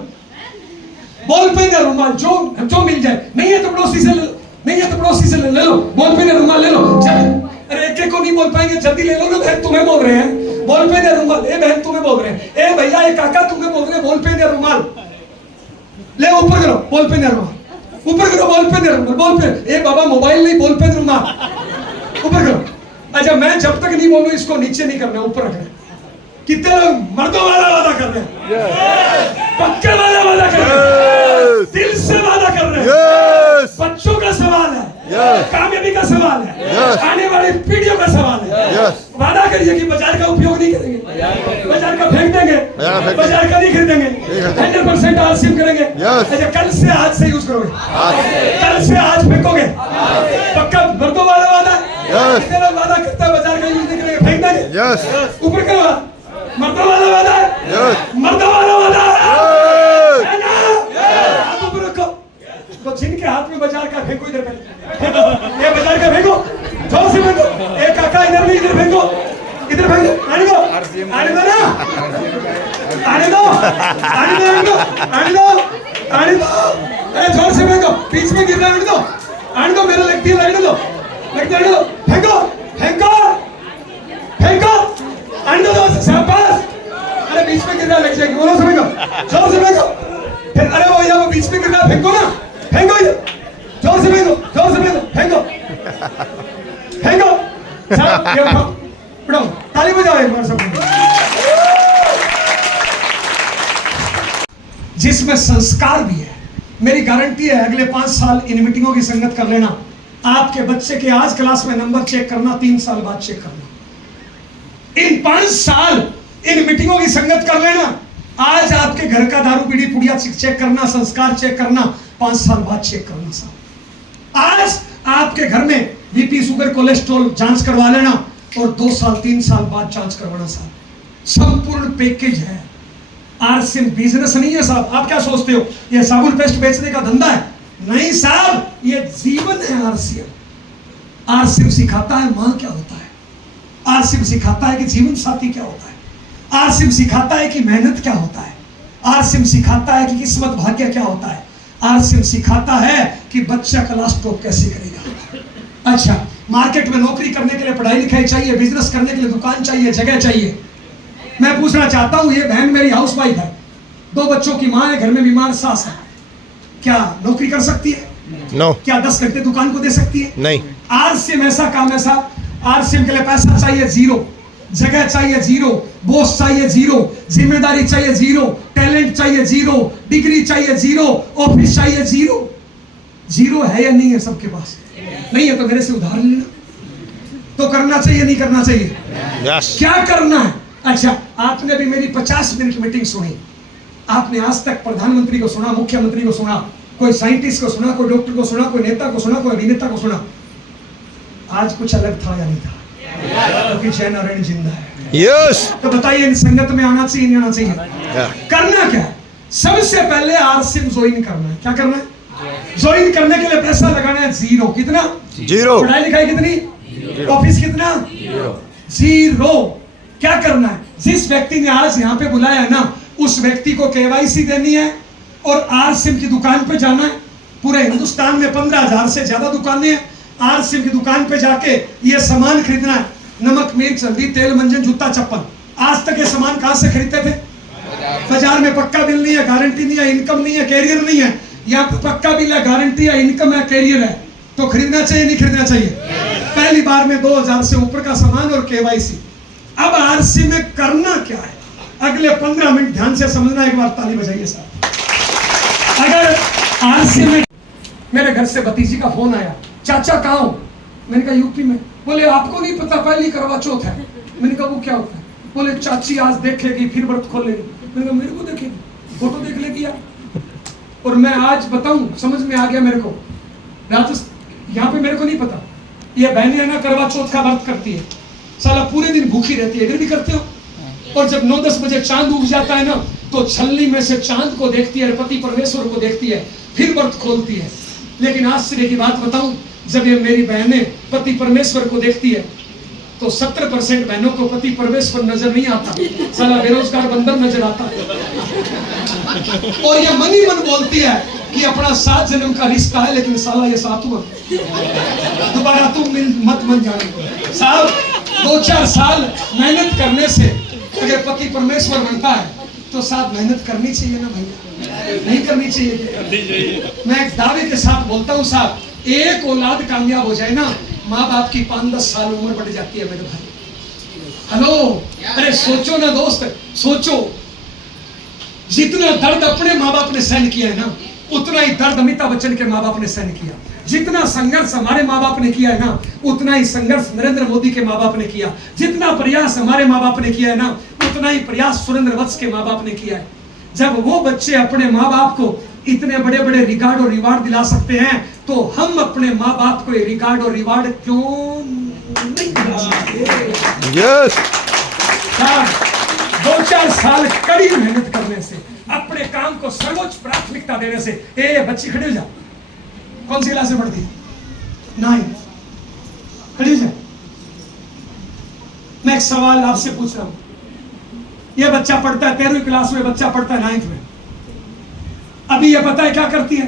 बॉल पेन या रुमाल, जो मिल जाए। नहीं है तो पड़ोसी से ले लो, नहीं है तो पड़ोसी से ले लो, बॉल पेन या रुमाल ले लो। अरे एक एक को नहीं बोल पाएंगे, जल्दी ले लो ना बहन, तुम्हें बोल रहे हैं बॉल पेन या रुमाल। ए बहन तुम्हें बोल रहे हैं, ए भैया ए काका तुम्हें बोल रहे हैं, बॉल पेन या रुमाल ले, ऊपर करो बॉल पेन या रुमाल, ऊपर करो बॉल पेन या रुमाल, बॉल पेन। ए बाबा मोबाइल नहीं, बॉल पेन रुमाल, ऊपर करो। अच्छा, मैं जब तक नहीं बोलूं इसको नीचे नहीं करना, ऊपर रखना। कितने लोग मर्दों वाला वादा कर रहे हैं? पक्के वाला वादा कर रहे हैं, दिल से वादा कर रहे हैं। यस बच्चों का सवाल है, Yes. कामयाबी का सवाल है, Yes. आने वाली पीढ़ियों का सवाल है। Yes. वादा करिए कि बाजार का उपयोग नहीं करेंगे, बाजार का फेंक देंगे, बाजार का नहीं खरीदेंगे, 100% आरसीएम करेंगे। Yes. अच्छा, कल से आज से यूज करोगे, कल से आज फेंकोगे, पक्का मर्दों वाला वादा है। Yes. कितने लोग वादा करते हैं बाजार का यूज नहीं करेंगे, फेंक देंगे? यस ऊपर करो, मर्दों वाला वादा है, यस मर्दों वाला वादा है ना? हाथ ऊपर रखो। तो जिनके हाथ में बाजार का फेंको, इधर फेंको, ये बाजार का फेंको, जोर से फेंको। एक काका इधर भी, इधर फेंको, इधर फेंको। आने दो, आने दो ना, आने दो, आने दो, आने दो, आने दो, आने दो। अरे जोर से फेंको, बीच में गिर रहा है, आने दो, आने दो, मेरे लगती है, लगने दो, लगती है, आने दो, फेंको, फेंको, फेंको, आने दो, जोर से, शाबाश। अरे बीच में गिर रहा है, लग जाएगी, बोलो से फेंको, जोर से फेंको। फिर अरे वो यहाँ बीच में गिर रहा है, फेंको ना, फेंको इधर, जोर से फेंको, जोर से फेंको, फेंको, फेंको। साहब ये उठाओ, उठाओ, ताली बजाओ एक बार सब। जिसमें संस्कार भी है। मेरी गारंटी है अगले 5 साल इन मीटिंगों की संगत कर लेना, आपके बच्चे के आज क्लास में नंबर चेक करना, 3 साल बाद चेक करना। इन 5 साल इन मीटिंगों की संगत कर लेना, आज आपके घर का दारू बीड़ी पुड़िया चेक करना, संस्कार चेक करना, 5 साल बाद चेक करना साहब। आज आपके घर में बीपी शुगर कोलेस्ट्रॉल जांच करवा लेना और 2 साल 3 साल बाद जांच करवाना साहब। संपूर्ण पैकेज है। आरसीएम बिजनेस नहीं है साहब। आप क्या सोचते हो ये साबुन पेस्ट बेचने का धंधा है? नहीं साहब, ये जीवन है। आरसीएम आरसीएम सिखाता है मां क्या होता है, आरसीएम सिखाता है कि जीवन साथी क्या होता है, आरसीएम सिखाता है कि मेहनत क्या होता है, आरसीएम सिखाता है कि किस्मत भाग्य क्या होता है, आरसीएम सिखाता है कि बच्चा क्लास टॉप कैसे करेगा। अच्छा, मार्केट में नौकरी करने के लिए पढ़ाई लिखाई चाहिए, बिजनेस करने के लिए दुकान चाहिए, जगह चाहिए। मैं पूछना चाहता हूं, ये बहन मेरी हाउसवाइफ है, 2 बच्चों की मां है, घर में बीमार सास है, क्या नौकरी कर सकती है? नो क्या 10 घंटे दुकान को दे सकती है? नहीं। आरसीएम ऐसा काम है साहब, आरसीएम के लिए पैसा चाहिए 0, जगह चाहिए 0, बॉस चाहिए 0, जिम्मेदारी चाहिए 0, टैलेंट चाहिए 0, डिग्री चाहिए 0, ऑफिस चाहिए 0। 0 है या नहीं है सबके पास? नहीं है तो मेरे से उधार लेना। तो करना चाहिए नहीं करना चाहिए? यस क्या करना है? अच्छा, आपने भी मेरी 50 मिनट मीटिंग सुनी, आपने आज तक प्रधानमंत्री को सुना, मुख्यमंत्री को सुना, कोई साइंटिस्ट को सुना, कोई डॉक्टर को सुना, कोई नेता को सुना, कोई अभिनेता को सुना। आज कुछ अलग था या नहीं था? क्योंकि जय नारायण जिंदा है। यस तो बताइए, इन संगत में आना चाहिए नहीं आना चाहिए? करना क्या है? सबसे पहले आरसीएम ज्वाइन करना है। क्या करना है? ज्वाइन करने के लिए पैसा लगाना है 0। कितना? 0 पढ़ाई लिखाई कितनी? ऑफिस कितना? जीरो। क्या करना है? जिस व्यक्ति ने आज यहाँ पे बुलाया है ना, उस व्यक्ति को केवाईसी देनी है और आर सिम की दुकान पे जाना है। पूरे हिंदुस्तान में 15,000 से ज्यादा दुकानें हैं। आर सिम की दुकान पे जाके ये सामान खरीदना है, नमक, मिर्च, हल्दी, तेल, मंजन, जूता, चप्पल। आज तक ये सामान कहाँ से खरीदते थे? बाजार में पक्का बिल नहीं है, गारंटी नहीं है, इनकम नहीं है, कैरियर नहीं है। यहाँ पे पक्का बिल है, गारंटी है, इनकम है, कैरियर है, तो खरीदना चाहिए नहीं खरीदना चाहिए? पहली बार में 2,000 से ऊपर का सामान और केवाईसी। अब आरसी में करना क्या है? अगले 15 मिनट ध्यान से समझना। एक बार ताली बजाइए साहब। अगर आरसी में मेरे घर से भतीजी का फोन आया, चाचा कहाँ हो? मैंने कहा यूपी में। बोले आपको नहीं पता पहली करवा चौथ है? मैंने कहा वो क्या होता है? बोले चाची आज देखेगी फिर व्रत खोलेगी। मैंने कहा मेरे को देखेगी, फोटो देख लेगी यार। और मैं आज बताऊं, समझ में आ गया मेरे को। राजस्थान यहाँ पे मेरे को नहीं पता, ये बहनें ना करवा चौथ का व्रत करती है, साला पूरे दिन भूखी रहती है। इधर भी करते हो? और जब 9-10 बजे चांद उग जाता है ना, तो छलनी में से चांद को देखती है, पति परमेश्वर को देखती है, फिर व्रत खोलती है। लेकिन आश्चर्य की बात बताऊं, जब ये मेरी बहनें पति परमेश्वर को देखती है तो 70% बहनों को पति परमेश्वर नजर नहीं आता, साला बेरोजगार बंदर नजर आता है। और ये मन ही मन बोलती है कि अपना 7 जन्म का रिश्ता है, लेकिन साला ये 7वां, दोबारा तुम मत मन जाने साहब। 2-4 साल मेहनत करने से अगर पति परमेश्वर बनता है तो साथ मेहनत करनी चाहिए ना भैया? नहीं करनी चाहिए? मैं एक दावे के साथ बोलता हूँ साहब, एक औलाद कामयाब हो जाए ना, माँ बाप की 5-10 साल उम्र बढ़ जाती है मेरे भाई। हेलो, अरे सोचो ना दोस्त, सोचो। जितना दर्द अपने माँ बाप ने सहन किया है ना, उतना ही दर्द अमिताभ बच्चन के माँ बाप ने सहन किया। जितना संघर्ष हमारे माँ बाप ने किया है ना, उतना ही संघर्ष नरेंद्र मोदी के माँ बाप ने किया। जितना प्रयास हमारे माँ बाप ने किया है ना, उतना ही प्रयास सुरेंद्र वत्स के माँ बाप ने किया है। जब वो बच्चे अपने माँ बाप को इतने बड़े बड़े रिगार्ड और रिवार्ड दिला सकते हैं, तो हम अपने माँ बाप को रिगार्ड और रिवार्ड क्यों नहीं दिला सकते? यस। 2-4 साल कड़ी मेहनत करने से, अपने काम को सर्वोच्च प्राथमिकता देने से। ए बच्ची खड़ी हो जा। कौन सी क्लास में पढ़ती? 9। खड़ी हो जा। मैं एक सवाल आपसे पूछ रहा हूं। यह बच्चा पढ़ता है 13वीं क्लास में, बच्चा पढ़ता है 9th में। अभी यह पता है क्या करती है?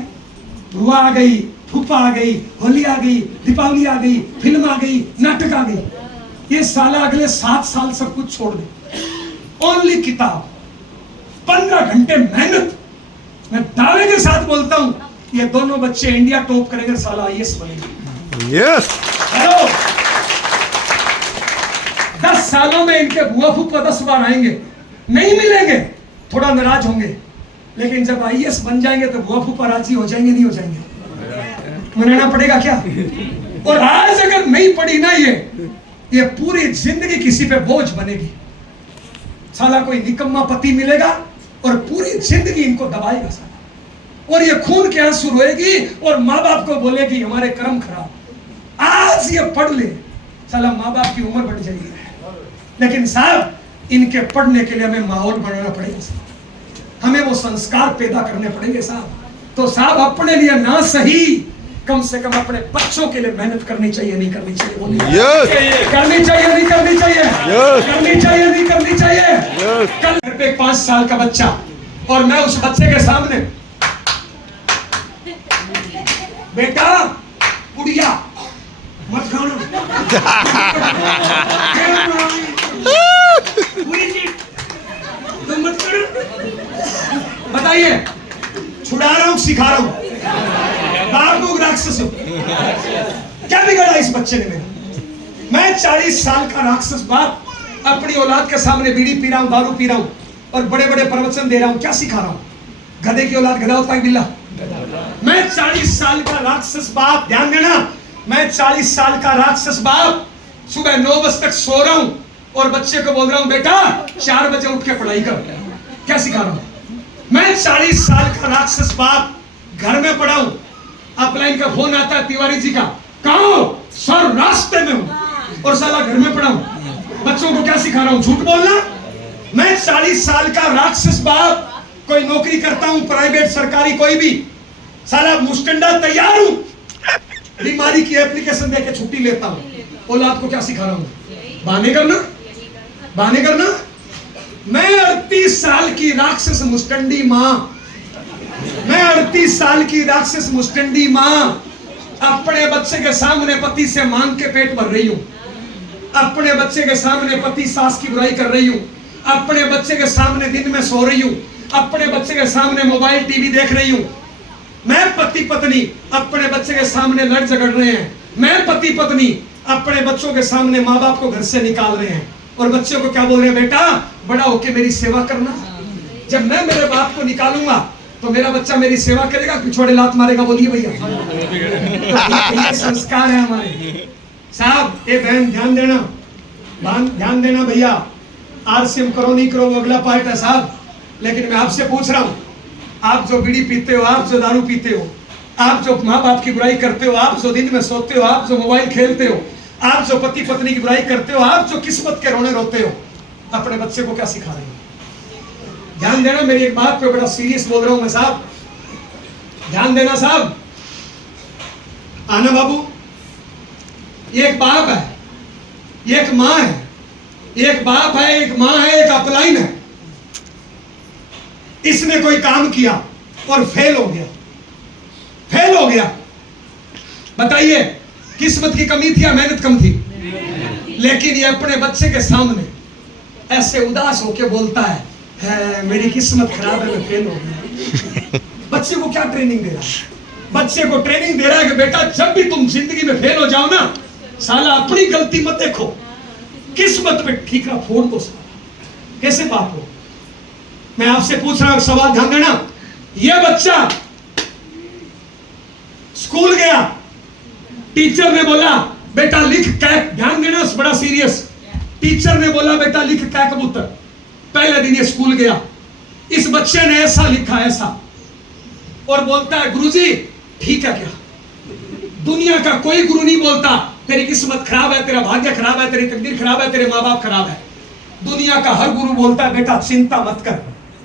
बुआ आ गई, फूफा आ गई, होली आ गई, दीपावली आ गई, फिल्म आ गई, नाटक आ गई। ये साला अगले 7 साल सब कुछ छोड़ दे, ओनली किताब, 15 घंटे मेहनत। मैं दावे के साथ बोलता हूं, ये दोनों बच्चे इंडिया टॉप करेंगे, साला IAS बनेंगे। यस। हेलो, 10 सालों में इनके बुआ फूफा 10 बार आएंगे, नहीं मिलेंगे, थोड़ा नाराज होंगे, लेकिन जब IAS बन जाएंगे तो बुआ फूफा राजी हो जाएंगे, नहीं हो जाएंगे? मनाना पड़ेगा क्या? और आज अगर नहीं पड़ी ना ये पूरी जिंदगी किसी पे बोझ बनेगी। साला कोई निकम्मा पति मिलेगा और पूरी जिंदगी इनको दबाएगा साला, और ये खून के आंसू रोएगी और माँ बाप को बोलेगी हमारे कर्म खराब। आज ये पढ़ ले, साला माँ बाप की उम्र बढ़ जाएगी। लेकिन साहब, इनके पढ़ने के लिए हमें माहौल बनाना पड़ेगा, हमें वो संस्कार पैदा करने पड़ेंगे साहब। तो साहब, अपने लिए ना सही, कम से कम अपने बच्चों के लिए मेहनत करनी चाहिए, नहीं करनी चाहिए? यस। करनी चाहिए, नहीं करनी चाहिए? यस। करनी चाहिए, नहीं करनी चाहिए? यस। कल घर पे 5 साल का बच्चा, और मैं उस बच्चे के सामने, बेटा बुढ़िया मत खाना, तुम मत करो। बताइए, छुड़ा रहा हूं, सिखा रहा हूं, बाबू राक्षस हूं। क्या बिगड़ा इस बच्चे ने मेरा? मैं 40 साल का राक्षस बाप अपनी औलाद के सामने बीड़ी पी रहा हूं, दारू पी रहा हूं, और बड़े बड़े प्रवचन दे रहा हूं। क्या सिखा रहा हूं? गधे की औलाद गधा होता है बिल्ला। मैं 40 साल का राक्षस बाप, ध्यान देना, मैं 40 साल का राक्षस बाप सुबह 9 बजे तक सो रहा हूं और बच्चे को बोल रहा हूं बेटा 4 बजे उठ के पढ़ाई कर। क्या सिखा रहा हूं? मैं 40 साल का राक्षस बाप घर में पड़ा हूं, अपलाइन का फोन आता है तिवारी जी का, कहां हो? सर रास्ते में हूं, और साला घर में पड़ा हूं। बच्चों को क्या सिखा रहा हूं? झूठ बोलना। मैं 40 साल का राक्षस बाप, कोई नौकरी करता हूं, प्राइवेट सरकारी कोई भी, साला मुस्टंडा तैयार हूं, बीमारी की एप्लीकेशन देके छुट्टी लेता हूं। औलाद को क्या सिखा रहा हूँ? बहाने करना, बहाने करना। मैं 38 साल की राक्षस मुस्टंडी माँ, मैं 38 साल की राक्षस मुस्टंडी माँ अपने बच्चे के सामने पति से मांग के पेट भर रही हूँ, अपने बच्चे के सामने पति सास की बुराई कर रही हूँ, अपने बच्चे के सामने दिन में सो रही हूँ, अपने बच्चे के सामने मोबाइल टीवी देख रही हूँ। मैं पति पत्नी अपने बच्चे के सामने लड़ झगड़ रहे हैं, मैं पति पत्नी अपने बच्चों के सामने माँ बाप को घर से निकाल रहे हैं और बच्चों को क्या बोल रहे हैं? बेटा बड़ा होके मेरी सेवा करना। जब मैं मेरे बाप को निकालूंगा तो मेरा बच्चा मेरी सेवा करेगा, पिछवाड़े लात मारेगा? बोलिए भैया। तो ये संस्कार है हमारे। साहब ये बहन ध्यान देना, ध्यान देना भैया। आरसीएम करो नहीं करो वो अगला पार्ट है साहब, लेकिन मैं आपसे पूछ रहा हूँ, आप जो बीड़ी पीते हो, आप जो दारू पीते हो, आप जो माँ बाप की बुराई करते हो, आप जो दिन में सोते हो, आप जो मोबाइल खेलते हो, आप जो पति पत्नी की बुराई करते हो, आप जो किस्मत के रोने रोते हो, अपने बच्चे को क्या सिखा रहे हो? ध्यान देना, मेरी एक बात पे बड़ा सीरियस बोल रहा हूं मैं साहब, ध्यान देना साहब। आना बाबू, ये एक बाप है, ये एक माँ है, एक बाप है, एक माँ है, एक अपलाइन है। इसने कोई काम किया और फेल हो गया, फेल हो गया। बताइए किस्मत की कमी थी या मेहनत कम थी? लेकिन ये अपने बच्चे के सामने ऐसे उदास होके बोलता है मेरी किस्मत खराब है, मैं फेल हो गया। बच्चे को क्या ट्रेनिंग दे रहा है? बच्चे को ट्रेनिंग दे रहा है कि बेटा जब भी तुम जिंदगी में फेल हो जाओ ना, साला अपनी गलती मत देखो, किस्मत में ठीकरा फोड़ दो साला। कैसे बाप हो? मैं आपसे पूछ रहा हूं सवाल, ध्यान देना। यह बच्चा स्कूल गया, टीचर ने बोला बेटा लिख कैक, ध्यान देना बड़ा सीरियस, टीचर ने बोला बेटा लिख कै कबूतर। पहले दिन ये स्कूल गया, इस बच्चे ने ऐसा लिखा ऐसा, और बोलता है गुरुजी ठीक है क्या? दुनिया का कोई गुरु नहीं बोलता तेरी किस्मत खराब है, तेरा भाग्य खराब है, तेरी तकदीर खराब है, तेरे माँ बाप खराब है। दुनिया का हर गुरु बोलता है बेटा चिंता मत कर,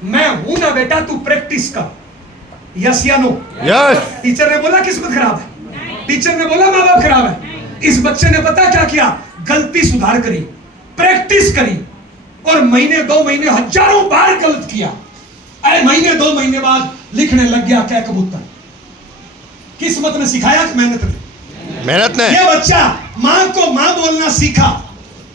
मैं हूं ना बेटा, तू प्रैक्टिस कर। यस या नो? यस। टीचर ने बोला किस्मत खराब है, टीचर ने बोला माँ बाप खराब है। इस बच्चे ने पता क्या किया? गलती सुधार करी, प्रैक्टिस करी, और महीने 2 महीने हजारों बार गलत किया, महीने 2 महीने बाद लिखने लग गया कै कबूतर। किस्मत ने सिखाया कि मेहनत ने? मेहनत ने। ये बच्चा माँ को माँ बोलना सीखा,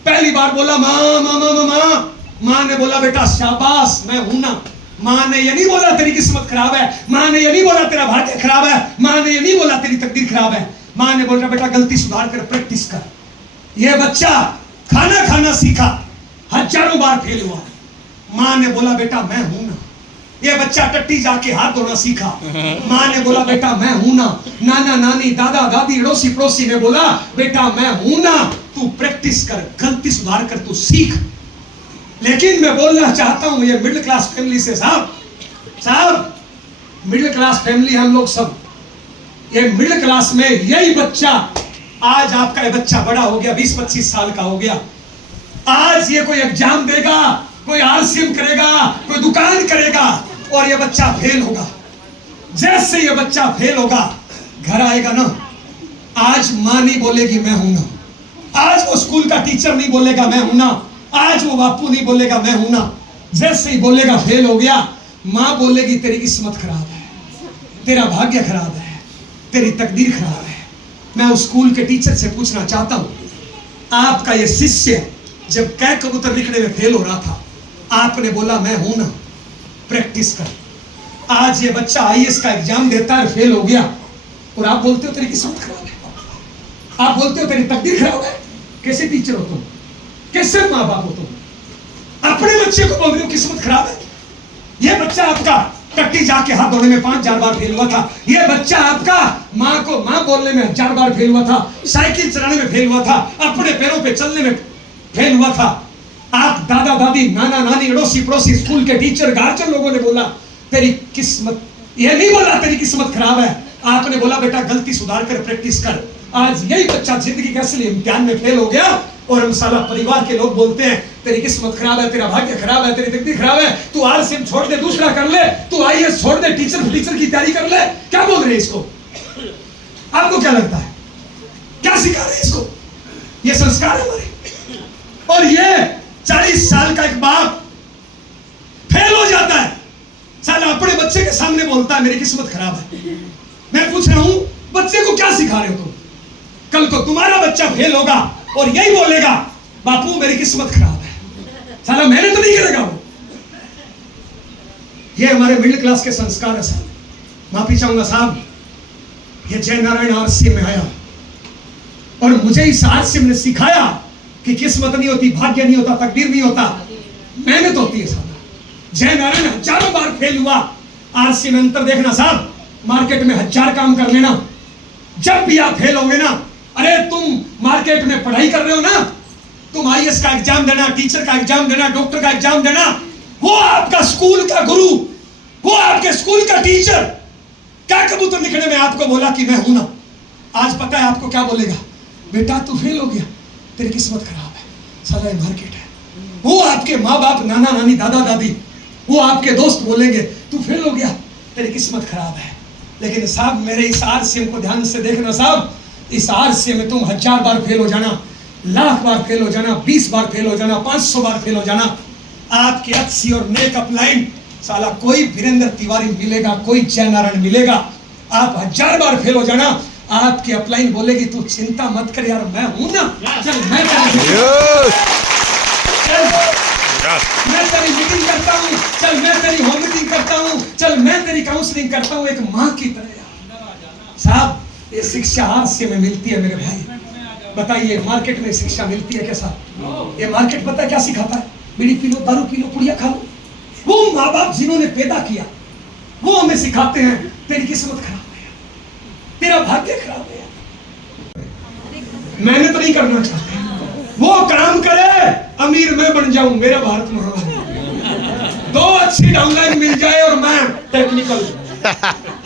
पहली बार बोला माँ माँ माँ माँ माँ, माँ ने बोला बेटा शाबाश मैं हूं ना। माँ ने ये नहीं बोला तेरी किस्मत खराब है, माँ ने ये नहीं बोला तेरा भाग्य खराब है, माँ ने ये नहीं बोला तेरी तकदीर खराब है। माँ ने बोला बेटा गलती सुधार कर, प्रैक्टिस कर। ये बच्चा खाना खाना सीखा, हजारों बार फेल हुआ, माँ ने बोला बेटा मैं हूं ना। ये बच्चा टट्टी जाके हाथ धोना सीखा, माँ ने बोला बेटा मैं हूं ना। नाना नानी दादा दादी अड़ोसी पड़ोसी ने बोला बेटा मैं हूं ना, तू प्रैक्टिस कर, गलती सुधार कर, तू सीख। लेकिन मैं बोलना चाहता हूं ये मिडिल क्लास फैमिली से, साहब मिडिल क्लास फैमिली हम लोग सब, ये मिडिल क्लास में यही बच्चा, आज आपका ये बच्चा बड़ा हो गया, 20-25 साल का हो गया, आज ये कोई एग्जाम देगा, कोई आरसीएम करेगा, कोई दुकान करेगा, और ये बच्चा फेल होगा। जैसे ये बच्चा फेल होगा, घर आएगा ना, आज माँ नहीं बोलेगी मैं हूं ना, आज वो स्कूल का टीचर नहीं बोलेगा मैं हूं ना, आज वो बापू नहीं बोलेगा मैं हूं ना। जैसे ही बोलेगा फेल हो गया, माँ बोलेगी तेरी किस्मत खराब है, तेरा भाग्य खराब है, तेरी तकदीर खराब है। मैं उस स्कूल के टीचर से पूछना चाहता हूं, आपका ये शिष्य जब कै कबूतर लिखने में फेल हो रहा था, आपने बोला मैं हूं ना, प्रैक्टिस कर। आज ये बच्चा आईएएस का एग्जाम देता है, फेल हो गया, और आप बोलते हो तेरी किस्मत खराब है, आप बोलते हो तेरी तकदीर खराब है। कैसे टीचर हो तुम? कैसे माँ बाप हो तुम? अपने बच्चे को बोल रहे हो किस्मत खराब है। ये बच्चा आपका टट्टी जाके हाथ धोने में 5000 बार फेल हुआ था, ये बच्चा आपका माँ को माँ बोलने में 1000 बार फेल हुआ था, साइकिल चलाने में फेल हुआ था, अपने पैरों पे चलने में फेल हुआ था। आप दादा दादी नाना नानी अड़ोसी पड़ोसी स्कूल के टीचर गार्जियन लोगों ने बोला तेरी किस्मत, ये नहीं बोला तेरी किस्मत खराब है, आपने बोला बेटा गलती सुधार कर, प्रैक्टिस कर। आज यही बच्चा जिंदगी के असली इम्तिहान में फेल हो गया, और हम साला परिवार के लोग बोलते हैं तेरी किस्मत खराब है, तेरा भाग्य खराब है, तेरी तकदीर खराब है, तू आरसीएम छोड़ दे दूसरा कर ले, तू आईएएस छोड़ दे टीचर की तैयारी कर ले। क्या बोल रहे हैं इसको? आपको क्या लगता है क्या सिखा रहे हैं इसको? ये संस्कार है हमारे। और ये 40 साल का एक बाप फेल हो जाता है, साला अपने बच्चे के सामने बोलता है मेरी किस्मत खराब है। मैं पूछ रहा हूं बच्चे को क्या सिखा रहे हो तुम? कल को तुम्हारा बच्चा फेल होगा और यही बोलेगा बापू मेरी किस्मत खराब है, साला मेहनत तो नहीं करेगा वो। ये हमारे मिडिल क्लास के संस्कार है साहब। माफी चाहूंगा साहब, ये जय नारायण आरसीएम में आया और मुझे इस आरसीएम ने सिखाया कि किस्मत नहीं होती, भाग्य नहीं होता, तकदीर नहीं होता, मेहनत होती है साहब। जय नारायण हजारों बार फेल हुआ, आरसीएम में अंतर देखना साहब। मार्केट में 1000 काम कर लेना, जब भी आप फेल होंगे ना, अरे तुम मार्केट में पढ़ाई कर रहे हो ना, तुम आईएएस का एग्जाम देना, टीचर का एग्जाम देना, डॉक्टर का एग्जाम देना, वो आपका स्कूल का गुरु, वो आपके स्कूल का टीचर क्या कबूतर निकलने में आपको बोला कि मैं हूं ना, आज पता है आपको क्या बोलेगा? बेटा तू फेल हो गया, तेरी किस्मत खराब है, साला ये मार्केट है। वो आपके माँ बाप, नाना नानी, दादा दादी, वो आपके दोस्त बोलेंगे तू फेल हो गया, तेरी किस्मत खराब है। लेकिन साहब मेरे इस आरसीएम को ध्यान से देखना साहब, इस आरसीएम में तुम 1000 बार फेल हो जाना, 1,00,000 बार फेल हो जाना, 20 बार फेल हो जाना, 500 बार फेल हो जाना, आपके अच्छी और नेक अपलाइन साला कोई वीरेंद्र तिवारी मिलेगा, कोई जय नारायण मिलेगा। आप 1000 बार फेल हो जाना, आपकी अपलाइन बोलेगी तू चिंता मत कर यार, मैं हूं ना, चल मैं तेरी मीटिंग करता हूं, चल मैं तेरी होम मीटिंग करता हूं, चल मैं तेरी काउंसलिंग करता हूं, एक मां की तरह। साहब ये शिक्षा आरसीएम में मिलती है मेरे भाई। बताइए मार्केट में शिक्षा मिलती है कैसा? ये मार्केट पता है क्या सिखाता है? बीड़ी पी लो, दारू पी लो, पुड़िया खा लो। वो माँ बाप जिन्होंने पैदा किया वो हमें सिखाते हैं तेरी किस्मत खराब है, तेरा भाग्य खराब है, मेहनत नहीं करना चाहते, वो काम करे अमीर मैं बन जाऊं, मेरा भारत महान, 2 अच्छी डाउनलाइन मिल जाए और मैं टेक्निकल।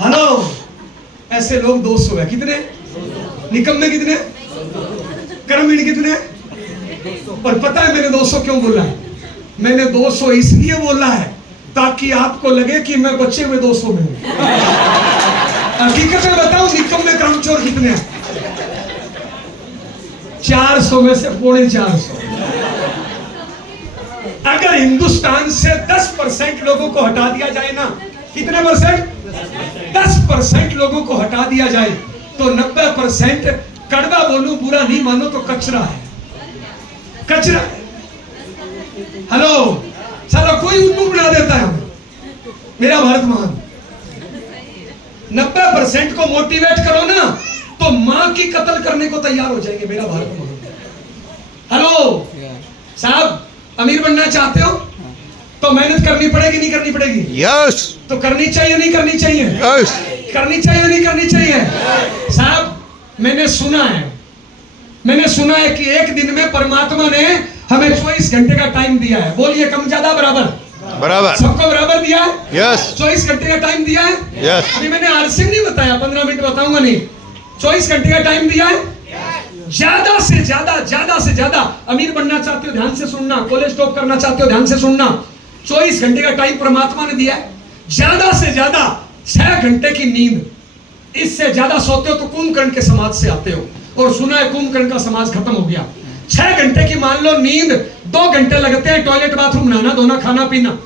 हेलो, ऐसे लोग 200 है, कितने निकम्मे, कितने कर्मीण, कितने? और पता है मैंने 200 क्यों बोला है? मैंने 200 इसलिए बोला है ताकि आपको लगे कि मैं बचे हुए 200 में हूं। हकीकत में बताऊं निकम्मे कर्मचोर कितने हैं? 400 में से 450। अगर हिंदुस्तान से 10% लोगों को हटा दिया जाए ना, कितने परसेंट? 10% लोगों को हटा दिया जाए तो 90%, कड़वा बोलूं बुरा नहीं मानो तो कचरा है, कचरा है। हेलो, सारा कोई उल्लू बना देता है हमें, मेरा भारत महान। 90% को मोटिवेट करो ना तो मां की कत्ल करने को तैयार हो जाएंगे, मेरा भारत महान। हेलो साहब, अमीर बनना चाहते हो तो मेहनत करनी पड़ेगी, नहीं करनी पड़ेगी? यस। तो करनी चाहिए, नहीं करनी चाहिए? यस। करनी चाहिए, नहीं करनी चाहिए? साहब मैंने सुना है कि एक दिन में परमात्मा ने हमें 24 घंटे का टाइम दिया है। बोलिए कम ज्यादा बराबर? बराबर। सबको बराबर दिया है? यस। 24 घंटे का टाइम दिया है? यस। अभी मैंने आरसीएम नहीं बताया, 15 मिनट बताऊंगा नहीं। 24 घंटे का टाइम दिया है। ज्यादा से ज्यादा अमीर बनना चाहते हो ध्यान से सुनना, कॉलेज टॉप करना चाहते हो ध्यान से सुनना, 24 घंटे का टाइम परमात्मा ने दिया है। ज्यादा से ज्यादा 6 घंटे की नींद, इससे ज्यादा सोते हो तो कुंभकर्ण के समाज से आते हो, और सुना है कुंभकर्ण का समाज खत्म हो गया। 6 घंटे की मान लो नींद, 2 घंटे लगते हैं टॉयलेट बाथरूम, नहाना धोना खाना पीना,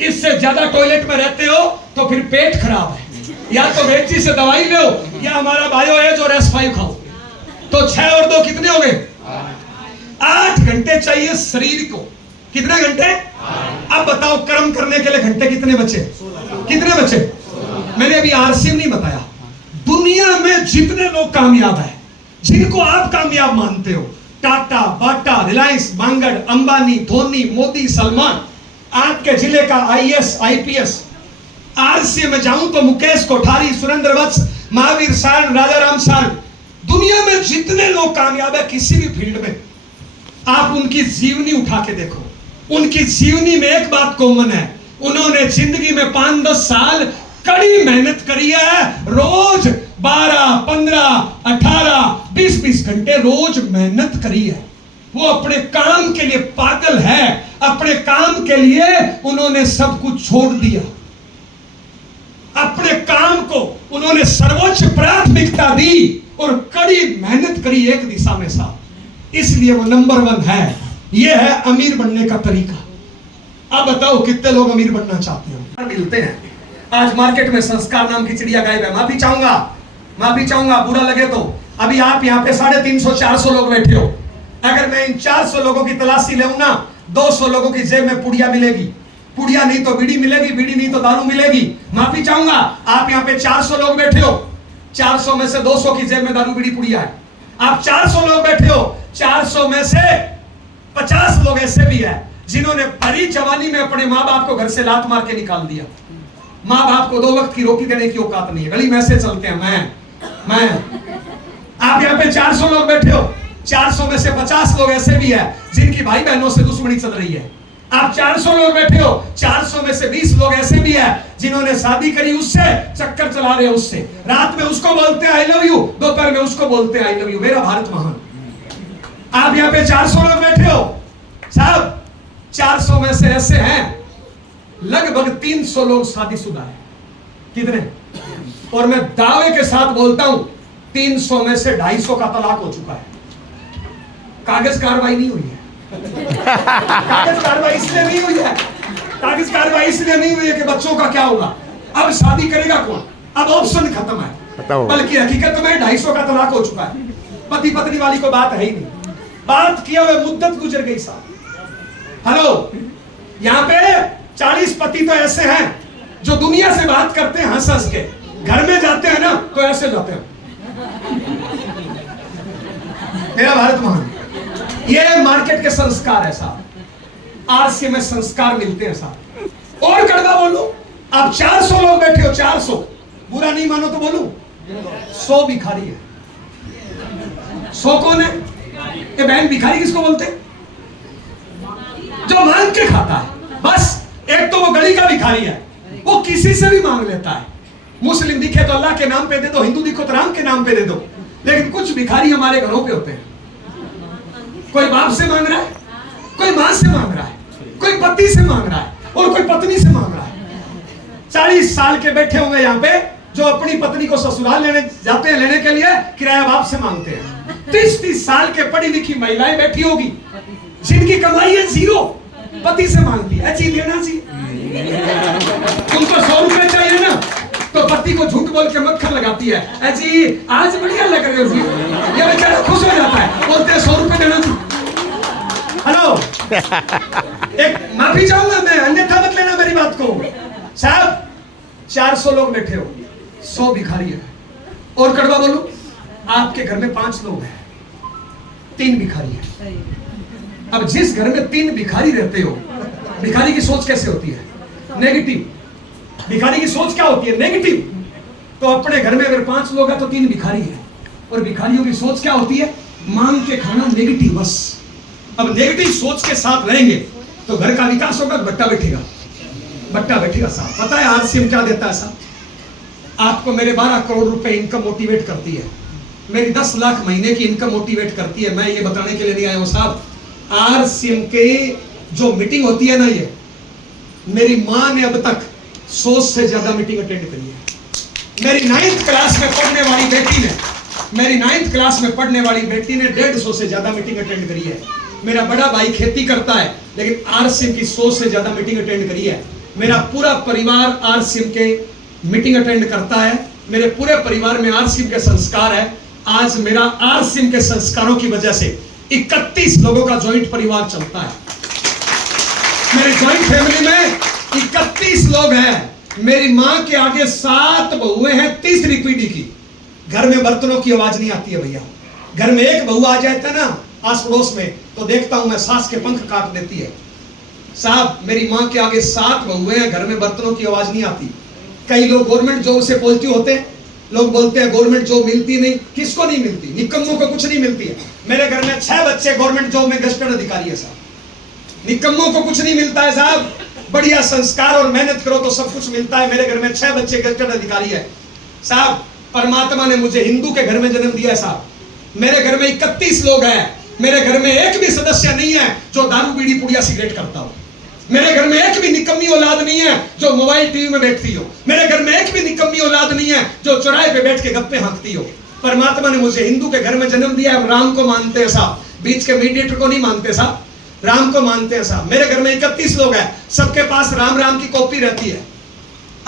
इससे ज्यादा टॉयलेट में रहते हो तो फिर पेट खराब है। या तो वेजी से दवाई लो या हमारा बायो एज और S5 खाओ, तो 6 और 2 कितने हो गए? 8 घंटे चाहिए शरीर को। कितने घंटे? अब बताओ कर्म करने के लिए घंटे कितने बचे? कितने बचे? मैंने अभी आरसीएम नहीं बताया। दुनिया में जितने लोग कामयाब हैं, जिनको आप कामयाब मानते हो, टाटा, बाटा, रिलायंस, बांगड़, अंबानी, धोनी, मोदी, सलमान, आपके जिले का आईएएस, आईपीएस, आरसीएम में जाऊं तो मुकेश कोठारी, सुरेंद्र वत्स, महावीर सारण, राजा राम सारण, दुनिया में जितने लोग कामयाब है किसी भी फील्ड में, आप उनकी जीवनी उठा के देखो, उनकी जीवनी में एक बात कॉमन है, उन्होंने जिंदगी में 5-10 साल कड़ी मेहनत करी है। रोज 12, 15, 18, 20 घंटे रोज मेहनत करी है। वो अपने काम के लिए पागल है, अपने काम के लिए उन्होंने सब कुछ छोड़ दिया, अपने काम को उन्होंने सर्वोच्च प्राथमिकता दी और कड़ी मेहनत करी एक दिशा में साहब। इसलिए वो नंबर 1 है। ये है अमीर बनने का तरीका। अब बताओ कितने लोग अमीर बनना चाहते हैं? मिलते हैं आज मार्केट में, संस्कार नाम की चिड़िया गायब है। माफी चाहूंगा, बुरा लगे तो। अभी आप यहाँ पे 350-400 लोग बैठे हो। अगर मैं इन 400 लोगों की तलाशी ले ना, 200 लोगों की जेब में पुड़िया मिलेगी, पुड़िया नहीं तो बीड़ी मिलेगी, बीड़ी नहीं तो दारू मिलेगी। माफी चाहूंगा, आप यहाँ पे 400 लोग बैठे हो, 400 में से 200 की जेब में दारू बीड़ी पुड़िया है। आप 400 लोग बैठे हो, 400 में से 50 लोग ऐसे भी है जिन्होंने भरी जवानी में अपने माँ बाप को घर से लात मार के निकाल दिया। माँ बाप को 2 वक्त की रोटी देने की औकात नहीं है, गली में ऐसे चलते हैं। मैं आप यहाँ पे 400 लोग बैठे हो, 400 में से 50 लोग ऐसे भी है जिनकी भाई बहनों से दुश्मनी चल रही है। आप 400 लोग बैठे हो, 400 में से 20 लोग ऐसे भी है जिन्होंने शादी करी, उससे चक्कर चला रहे हैं, उससे रात में उसको बोलते हैं आई लव यू, दोपहर में उसको बोलते हैं आई लव यू। मेरा भारत महान। आप यहाँ पे 400 लोग बैठे हो साहब, 400 में से ऐसे हैं लगभग 300 लोग शादीशुदा है। कितने? और मैं दावे के साथ बोलता हूं 300 में से 250 का तलाक हो चुका है। कागज कार्रवाई नहीं हुई है। कागज कार्रवाई इसलिए नहीं हुई है, कागज कार्रवाई इसलिए नहीं हुई है कि बच्चों का क्या होगा। अब शादी करेगा कौन? अब ऑप्शन खत्म है, बल्कि हकीकत में 250 का तलाक हो चुका है। पति पत्नी वाली को बात है ही नहीं, बात किया हुए मुद्दत गुजर गई साहब। हेलो, यहाँ पे 40 पति तो ऐसे हैं जो दुनिया से बात करते हैं हंस हंस के, घर में जाते हैं ना तो ऐसे जाते हैं। मेरा भारत महान। ये मार्केट के संस्कार है साहब, आरसी में संस्कार मिलते हैं साहब। और कड़वा बोलो, आप 400 लोग बैठे हो, 400, बुरा नहीं मानो तो बोलूं 100 भिखारी है। 100 कौन है? ये बहन भिखारी किसको बोलते हैं? जो मांग के खाता है बस। एक तो वो गली का भिखारी है, वो किसी से भी मांग लेता है। मुस्लिम दिखे तो अल्लाह के नाम पे दे दो, हिंदू दिखो तो राम के नाम पे दे दो। लेकिन कुछ भिखारी हमारे घरों पे होते हैं। कोई बाप से मांग रहा है, कोई मां से मांग रहा है, कोई पति से मांग रहा है, और कोई पत्नी से मांग रहा है। 40 साल के बैठे होंगे यहाँ पे जो अपनी पत्नी को ससुराल लेने जाते हैं, लेने के लिए किराया बाप से मांगते हैं। 30-30 साल के पढ़ी लिखी महिलाएं बैठी होगी जिनकी कमाई है 0, पति से मांगती है जी देना जी, तुमको 100 रुपए चाहिए ना, तो पति को झूठ बोल के मक्खन लगाती है, अजी आज बढ़िया लग रहे हो जी। ये बेचारा खुश हो जाता है, बोलते हैं 100 रुपए देना जी। हेलो, एक माफी चाहूंगा मैं, अन्यथा मत लेना मेरी बात को साहब। 400 लोग बैठे हो, 100 भिखारी है। और कड़वा बोलूं, आपके घर में 5 लोग हैं, 3 भिखारी है। अब जिस घर में 3 भिखारी रहते हो, भिखारी की सोच कैसे होती है? नेगेटिव। भिखारी की सोच क्या होती है? नेगेटिव। तो अपने घर में अगर 5 लोग हैं तो 3 भिखारी है, और भिखारियों की सोच क्या होती है? मांग के खाना, नेगेटिव बस। अब नेगेटिव सोच के साथ रहेंगे तो घर का विकास होगा, बट्टा बैठेगा साहब। पता है आरसीएम क्या देता है साहब? आपको मेरे 12 करोड़ रुपए इनकम मोटिवेट करती है, मेरी 10 लाख महीने की इनकम मोटिवेट करती है। मैं ये बताने के लिए नहीं आया हूं साहब, आरसीएम के जो मीटिंग होती है ना, ये मेरी मां ने अब तक 100 से ज्यादा मीटिंग अटेंड करी है। मेरी 9th क्लास में पढ़ने वाली बेटी ने 150 से ज्यादा मीटिंग अटेंड करी है। मेरा बड़ा भाई खेती करता है, लेकिन आरसीएम की 100 से ज्यादा मीटिंग अटेंड करी है। मेरा पूरा परिवार आरसीएम के मीटिंग अटेंड करता है। मेरे पूरे परिवार में आरसीएम के संस्कार है। आज मेरा आरसीएम के संस्कारों की वजह से 31 लोगों का जॉइंट परिवार चलता है। मेरे जॉइंट फैमिली में 31 लोग हैं। मेरी मां के आगे 7 बहुएं हैं, तीसरी पीढ़ी की। घर में बर्तनों की आवाज नहीं आती है भैया। घर में एक बहू आ जाता है ना आस पड़ोस में, तो देखता हूं मैं सास के पंख काट देती है साहब। मेरी मां के आगे 7 बहुएं हैं, घर में बर्तनों की आवाज नहीं आती। कई लोग गवर्नमेंट जॉब से पॉजिटिव होते हैं, लोग बोलते हैं गवर्नमेंट जॉब मिलती नहीं। किसको नहीं मिलती? निकम्मों को कुछ नहीं मिलती है। मेरे घर में 6 बच्चे गवर्नमेंट जॉब में गजटेड अधिकारी है साहब। निकम्मों को कुछ नहीं मिलता है साहब। बढ़िया संस्कार और मेहनत करो तो सब कुछ मिलता है। मेरे घर में 6 बच्चे गजटेड अधिकारी है साहब। परमात्मा ने मुझे हिंदू के घर में जन्म दिया है साहब। मेरे घर में 31 लोग हैं। मेरे घर में एक भी सदस्य नहीं है जो दारू बीड़ी पुड़िया सिगरेट करता हो। मेरे घर में एक भी निकम्मी औलाद नहीं है जो मोबाइल टीवी में बैठती हो। मेरे घर में एक भी निकम्मी औलाद नहीं है जो चौराहे पे बैठ के गप्पे हाँकती हो। परमात्मा ने मुझे हिंदू के घर में जन्म दिया है। हम राम को मानते हैं साहब। बीच के मीडिएटर को नहीं मानते साहब, राम को मानते हैं साहब। मेरे घर में 31 लोग हैं, सबके पास राम राम की कॉपी रहती है।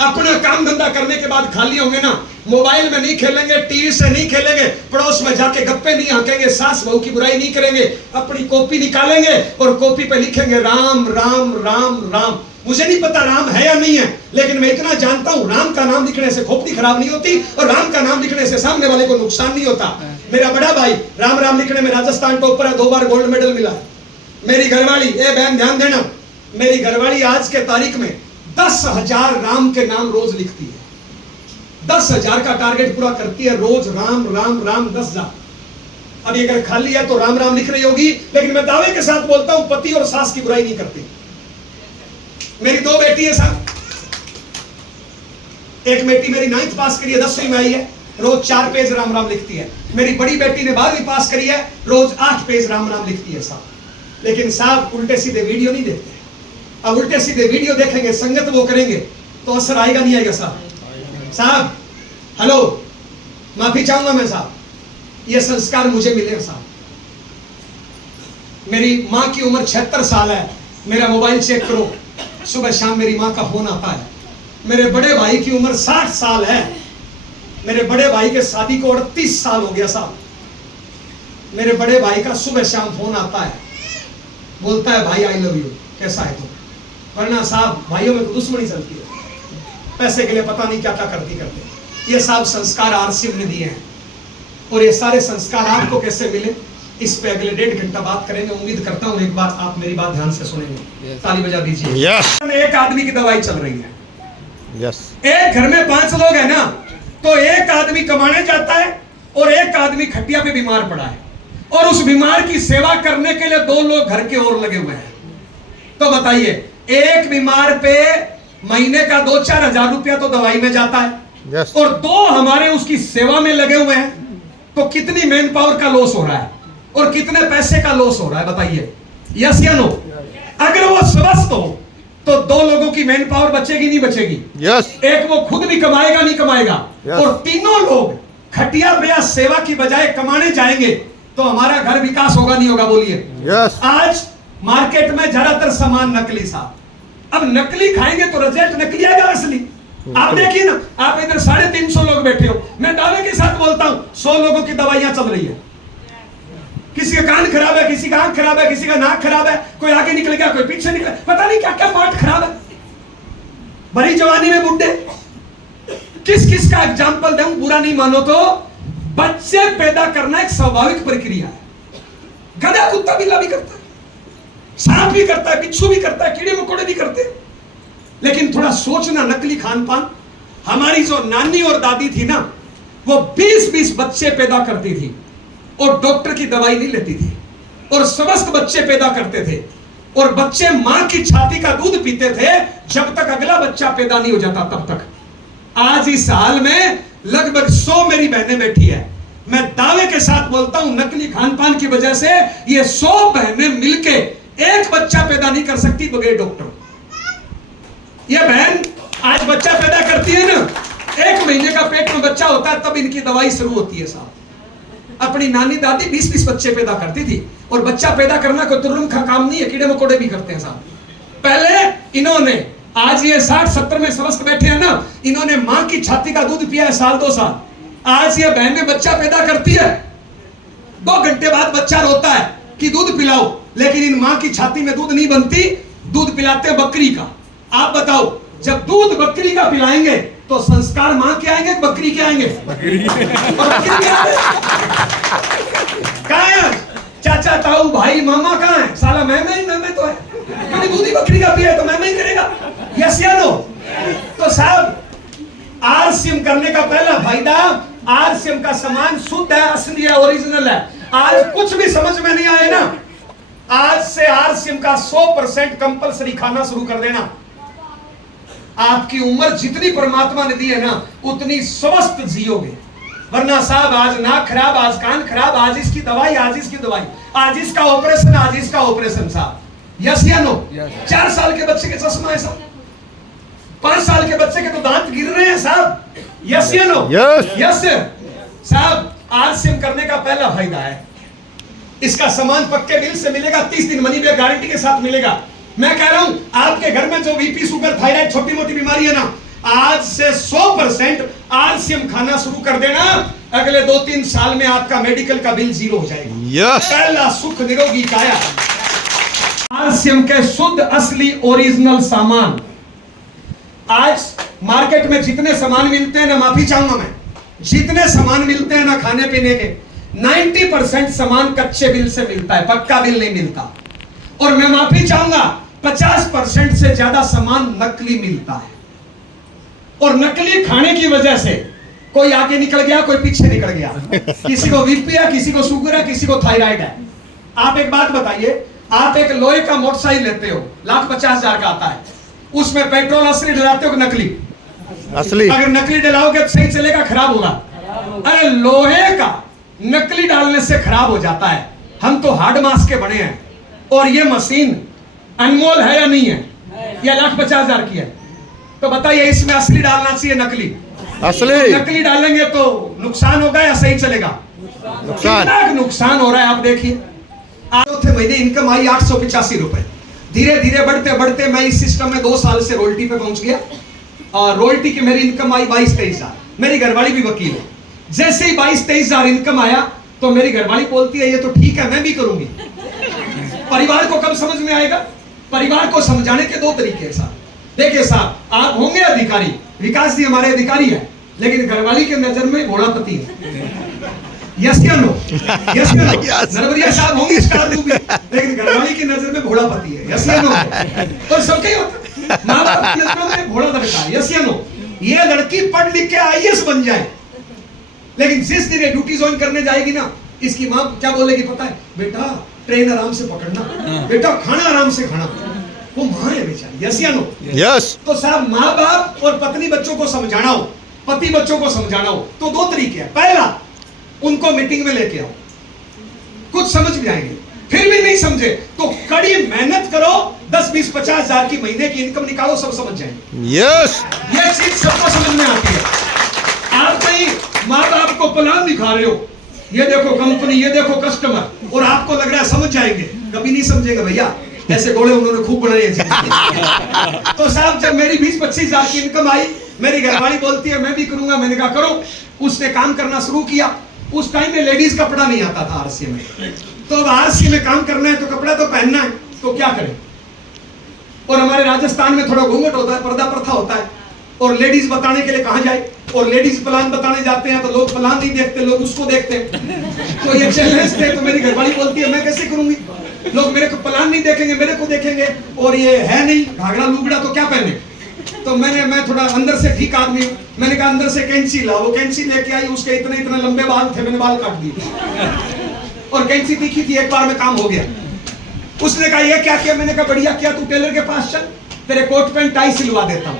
अपना काम धंधा करने के बाद खाली होंगे ना, मोबाइल में नहीं खेलेंगे, टीवी से नहीं खेलेंगे, पड़ोस में जाके गप्पे नहीं हाँकेंगे, सास बहू की बुराई नहीं करेंगे, अपनी कॉपी निकालेंगे और कॉपी पे लिखेंगे राम राम राम राम। मुझे नहीं पता राम है या नहीं है, लेकिन मैं इतना जानता हूं राम का नाम लिखने से खोपड़ी खराब नहीं होती और राम का नाम लिखने से सामने वाले को नुकसान नहीं होता। मेरा बड़ा भाई राम राम लिखने में राजस्थान टॉपर है, 2 बार गोल्ड मेडल मिला है। मेरी घरवाली, ए बहन ध्यान देना, मेरी घरवाली आज के तारीख में 10,000 राम के नाम रोज लिखती है। 10,000 का टारगेट पूरा करती है रोज, राम राम राम 10,000। अभी अगर खाली है तो राम राम लिख रही होगी, लेकिन मैं दावे के साथ बोलता हूं पति और सास की बुराई नहीं करती। मेरी 2 बेटी है साहब, एक बेटी मेरी 9th पास करी है, 10वीं में आई है, रोज 4 पेज राम राम लिखती है। मेरी बड़ी बेटी ने 12वीं पास करी है, रोज 8 पेज राम राम लिखती है साहब। लेकिन साहब उल्टे सीधे वीडियो नहीं देखते। अब उल्टे सीधे वीडियो देखेंगे, संगत वो करेंगे तो असर आएगा नहीं आएगा साहब? साहब हेलो, माफी चाहूंगा मैं साहब, ये संस्कार मुझे मिले साहब। मेरी मां की उम्र 76 साल है, मेरा मोबाइल चेक करो, सुबह शाम मेरी मां का फोन आता है। मेरे बड़े भाई की उम्र 60 साल है, मेरे बड़े भाई के शादी को 38 साल हो गया साहब। मेरे बड़े भाई का सुबह शाम फोन आता है, बोलता है भाई आई लव यू, कैसा है तुम? वरना साहब भाइयों में तो दुश्मनी चलती है, पैसे के लिए पता नहीं क्या क्या करते। ये साहब संस्कार आरसीएम ने दिए हैं, और ये सारे संस्कार आपको कैसे मिले, इस पे अगले 1.5 घंटा बात करेंगे। उम्मीद करता हूं एक बार आप मेरी बात ध्यान से सुनेंगे। ताली बजा दीजिए। एक आदमी की दवाई चल रही है, एक घर में 5 लोग है ना, तो एक आदमी कमाने जाता है और एक आदमी खटिया पे बीमार पड़ा है, और उस बीमार की सेवा करने के लिए 2 लोग घर के और लगे हुए हैं। तो बताइए, एक बीमार पे महीने का 2-4 हजार रुपया तो दवाई में जाता है, और 2 हमारे उसकी सेवा में लगे हुए हैं, तो कितनी मैन पावर का लॉस हो रहा है और कितने पैसे का लॉस हो रहा है, बताइए यस या नो? अगर वो स्वस्थ हो तो 2 लोगों की मैन पावर बचेगी नहीं बचेगी? यस। एक वो खुद भी कमाएगा नहीं कमाएगा, और तीनों लोग खटिया पे या सेवा की बजाय कमाने जाएंगे, तो हमारा घर विकास होगा नहीं होगा? बोलिए यस। आज मार्केट में ज्यादातर सामान नकली साहब, अब नकली खाएंगे तो रिजल्ट नकली आएगा असली? आप देखिए ना, आप इधर 350 लोग बैठे हो, मैं दावे के साथ बोलता हूं 100 लोगों की दवाइयां चल रही है। किसी का कान खराब है, किसी का आंख खराब है, किसी का नाक खराब है, कोई आगे निकल गया, कोई पीछे निकल, पता नहीं क्या क्या पार्ट खराब है। बड़ी जवानी में बुड्ढे, किस किस का एग्जाम्पल दूं, बुरा नहीं मानो तो। बच्चे पैदा करना एक स्वाभाविक प्रक्रिया है, गधा कुत्ता बिल्ला भी करता है, सांप भी करता है, बिच्छू भी करता है, कीड़े मकोड़े भी करते हैं। लेकिन थोड़ा सोचना, नकली खान पान। हमारी जो नानी और दादी थी ना, वो 20-20 बच्चे पैदा करती थी और डॉक्टर की दवाई नहीं लेती थी, और स्वस्थ बच्चे पैदा करते थे, और बच्चे मां की छाती का दूध पीते थे जब तक अगला बच्चा पैदा नहीं हो जाता तब तक। आज इस हाल में लगभग 100 मेरी बहनें बैठी है, मैं दावे के साथ बोलता हूं नकली खान पान की वजह से ये 100 बहनें मिलके एक बच्चा पैदा नहीं कर सकती बगैर डॉक्टर। ये बहन आज बच्चा पैदा करती है ना, 1 महीने का पेट में बच्चा होता है तब इनकी दवाई शुरू होती है साहब। अपनी नानी दादी 20-20 बच्चे पैदा करती थी, और बच्चा पैदा करना कोई तुर्रुम का काम नहीं है, कीड़े मकोड़े भी करते हैं साहब। पहले इन्होंने, आज ये 60-70 में स्वस्थ बैठे हैं ना, इन्होंने मां की छाती का दूध पिया है 1-2 साल। आज ये बहनें बच्चा पैदा करती है, 2 घंटे बाद बच्चा रोता है कि दूध पिलाओ, लेकिन इन मां की छाती में दूध नहीं बनती, दूध पिलाते हैं बकरी का। आप बताओ, जब दूध बकरी का पिलाएंगे तो संस्कार मां के आएंगे, बकरी के आएंगे? बकरी के आएंगे। कहां है चाचा, ताऊ, भाई, मामा कहां है? साला मैं तो है, क्योंकि दूध ही बकरी का पिया है तो मैं ही करेगा। यस या नो? तो साहब आरसीएम करने का पहला फायदा, आरसीएम का सामान शुद्ध है, असली है, ओरिजिनल है। आज कुछ भी समझ में नहीं आए ना, आज से आरसीएम का 100% कंपलसरी खाना शुरू कर देना। आपकी उम्र जितनी परमात्मा ने दी है ना, उतनी स्वस्थ जियोगे। वरना साहब आज नाक खराब, आज कान खराब, आज इसकी दवाई, आज इसकी दवाई, आज इसका ऑपरेशन, आज इसका ऑपरेशन साहब। यस या नो? 4 साल के बच्चे के चश्मा है साहब, 5 साल के बच्चे के तो दांत गिर रहे हैं साहब। यस या नो? यस। यस साहब। आरसीएम करने का पहला फायदा है, इसका सामान पक्के बिल से मिलेगा, 30 दिन मनी बैक गारंटी के साथ मिलेगा। मैं कह रहा हूं आपके घर में जो बीपी, शुगर, थायराइड, छोटी मोटी बीमारी है ना, आज से 100% आरसीएम खाना शुरू कर देना, अगले 2-3 साल में आपका मेडिकल का बिल जीरो हो जाएगा। यस पहला सुख निरोगी काया। आरसीएम के शुद्ध असली ओरिजिनल सामान आज मार्केट में जितने सामान मिलते हैं ना, माफी चाहूंगा मैं, जितने सामान मिलते हैं ना खाने पीने के, 90% सामान कच्चे बिल से मिलता है, पक्का बिल नहीं मिलता। और मैं माफी चाहूंगा 50% से ज्यादा सामान नकली मिलता है। और नकली खाने की वजह से कोई आगे निकल गया, कोई पीछे निकल गया। किसी को बीपी है, किसी को शुगर है, किसी को थायराइड है। आप एक बात बताइए, आप एक लोहे का मोटरसाइकिल लेते हो, 1,50,000 का आता है, उसमें पेट्रोल असली डलाते हो कि नकली? असली। अगर नकली डलाओगे तो सही चलेगा, खराब होगा? अरे लोहे का नकली डालने से खराब हो जाता है। हम तो हार्ड मास के बने हैं, और ये मशीन अनमोल है या नहीं है? या 1,50,000 की है? तो बताइए, इसमें असली डालना चाहिए नकली? असली। नकली डालेंगे तो नुकसान होगा या सही चलेगा? नुकसान। कितना नुकसान हो रहा है आप देखिए। चौथे महीने इनकम आई 885 रुपए। धीरे धीरे बढ़ते बढ़ते मैं इस सिस्टम में 2 साल से रोयल्टी पे पहुंच गया, और रोयल्टी की मेरी इनकम आई 22-23 हजार। मेरी घरवाली भी वकील है। जैसे ही 22-23 हजार इनकम आया तो मेरी घरवाली बोलती है, ये तो ठीक है, मैं भी करूंगी। परिवार को कब समझ में आएगा? परिवार को समझाने के 2 तरीके हैं साहब। देखिए साहब, आप होंगे अधिकारी, विकास जी हमारे अधिकारी है, लेकिन घरवाली के नजर में घोड़ापति है। यस या नो? यस या नो? नरवरिया साहब होंगे स्टार रूबी, लेकिन घरवाली की नजर में घोड़ापति है। यस या नो? तो सबके ही होता, माँ बाप की नजरों में घोड़ा लड़का है। यस या नो? ये लड़की पढ़ लिख के आईएएस बन जाए, लेकिन जिस दिन ड्यूटी ज्वाइन करने जाएगी ना, इसकी माँ क्या बोलेगी पता है? बेटा ट्रेन आराम से पकड़ना, बेटा खाना आराम से खाना। वो माँ है बेचारी। यस या नो? यस। तो साहब, माँ बाप और पत्नी बच्चों को समझाना हो, पति बच्चों को समझाना हो, तो 2 तरीके हैं। पहला, उनको मीटिंग में लेके आओ, कुछ समझ भी आएंगे। फिर भी नहीं समझे तो कड़ी मेहनत करो, 10-20-50 हजार की महीने की इनकम निकालो, सब समझ जाएंगे। यस। ये चीज सबको समझ में आती है। आप कहीं माँ बाप को प्लान दिखा रहे हो, ये देखो कंपनी, ये देखो कस्टमर, और आपको लग रहा है समझ जाएंगे, कभी नहीं समझेगा भैया। ऐसे घोड़े उन्होंने खूब बनाए हैं। तो साहब, जब मेरी 20-25 हजार की इनकम आई, मेरी घरवाली बोलती है मैं भी करूंगा। मैंने कहा करो। उसने काम करना शुरू किया। उस टाइम में लेडीज कपड़ा नहीं आता था आरसी में, तो अब आरसी में काम करना है तो कपड़ा तो पहनना है, तो क्या करें? और हमारे राजस्थान में थोड़ा घूंघट होता है, पर्दा प्रथा होता है, और लेडीज बताने के लिए कहां जाए? और लेडीज प्लान बताने जाते हैं तो लोग प्लान नहीं देखते, लोग उसको देखते हैं। तो ये चैलेंज थे। तो मेरी घरवाली बोलती है मैं कैसे करूंगी? लोग मेरे को प्लान नहीं देखेंगे, मेरे को देखेंगे, और ये है नहीं घाघरा लुगड़ा, तो क्या पहने? तो मैं थोड़ा अंदर से ठीक आदमी हूं। मैंने कहा अंदर से कैंची लाओ। वो कैंची लेके आई, उसके इतने इतने लंबे बाल थे, मैंने बाल काट दिए, और कैंची तीखी थी, एक बार में काम हो गया। उसने कहा ये क्या किया? मैंने कहा बढ़िया किया, तू टेलर के पास चल, तेरे कोट पैंट टाई सिलवा देता हूं।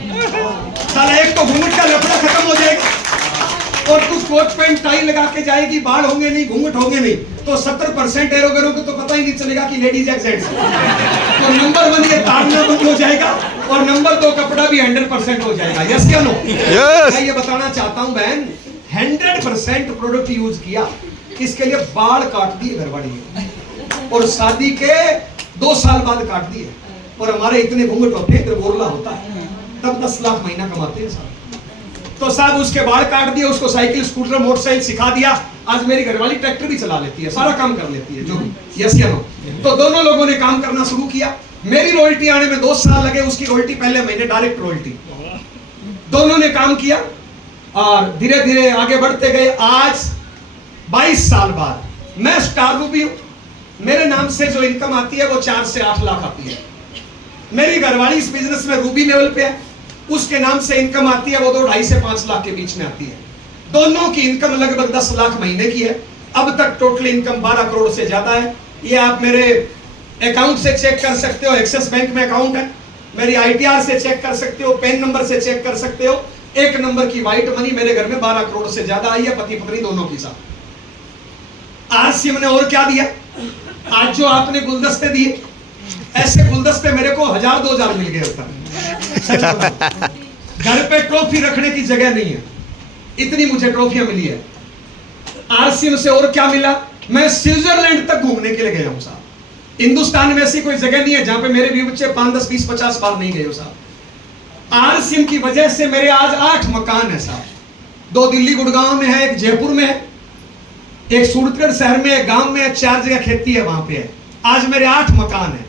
साला एक तो घूंघट का लफड़ा खत्म हो जाएगा, और तू कोट पैंट टाई लगा के जाएगी, बाल होंगे नहीं, घूंघट होंगे नहीं, तो 70% एरोगरों को तो पता ही नहीं चलेगा कि लेडीज या जेंट्स। तो नंबर 1 ये ताड़ना बंद हो जाएगा, और नंबर 2 कपड़ा भी 100% हो जाएगा। यस क्या नो? मैं ये बताना चाहता हूं बहन, 100% प्रोडक्ट यूज किया, इसके लिए बाल काट दिए घरवाली ने, और शादी के 2 साल बाद काट दिए। और हमारे इतने घूंघट होते हैं, बोरला होता है, तब 10 लाख महीना कमाते हैं साहब। तो साहब उसके बाल काट दिए, उसको साइकिल, स्कूटर, मोटरसाइकिल सिखा दिया। आज मेरी घरवाली ट्रैक्टर भी चला लेती है, सारा काम कर लेती है जो भी। यस या नो? तो दोनों लोगों ने काम करना शुरू किया। मेरी रॉयल्टी आने में 2 साल लगे, उसकी रॉयल्टी पहले महीने डायरेक्ट रॉयल्टी। दोनों ने काम किया और धीरे धीरे आगे बढ़ते गए। आज 22 साल बाद मैं स्टार रूबी हूं। मेरे नाम से जो इनकम आती है वो 4 से 8 लाख आती है। मेरी घरवाली इस बिजनेस में रूबी लेवल पे है, उसके नाम से इनकम आती है वो 2.5 से 5 लाख के बीच में आती है। दोनों की इनकम लगभग 10 लाख महीने की है। अब तक टोटल इनकम 12 करोड़ से ज्यादा है। ये आप मेरे अकाउंट से चेक कर सकते हो, एक्सिस बैंक में अकाउंट है, मेरी ITR से चेक कर सकते हो, पैन नंबर से चेक कर सकते हो। 1 नंबर की व्हाइट मनी मेरे घर में 12 करोड़ से ज्यादा आई है, पति पत्नी दोनों की साथ। आरसीएम ने और क्या दिया? आज जो आपने गुलदस्ते दिए, ऐसे गुलदस्ते मेरे को 1000-2000 मिल गए होता। घर पे ट्रॉफी रखने की जगह नहीं है, इतनी मुझे ट्रॉफियां मिली है। आरसीएम से और क्या मिला? मैं स्विट्जरलैंड तक घूमने के लिए गया हूं साहब। हिंदुस्तान में ऐसी कोई जगह नहीं है जहां पे मेरे भी बच्चे 5, 10, 20, 50 बार नहीं गए हो साहब। आरसीएम की वजह से मेरे आज 8 मकान है साहब। 2 दिल्ली गुड़गांव में है, एक जयपुर में है, एक सूरतगढ़ शहर में, एक गांव में है, 4 जगह खेती है वहां पे है। आज मेरे 8 मकान है।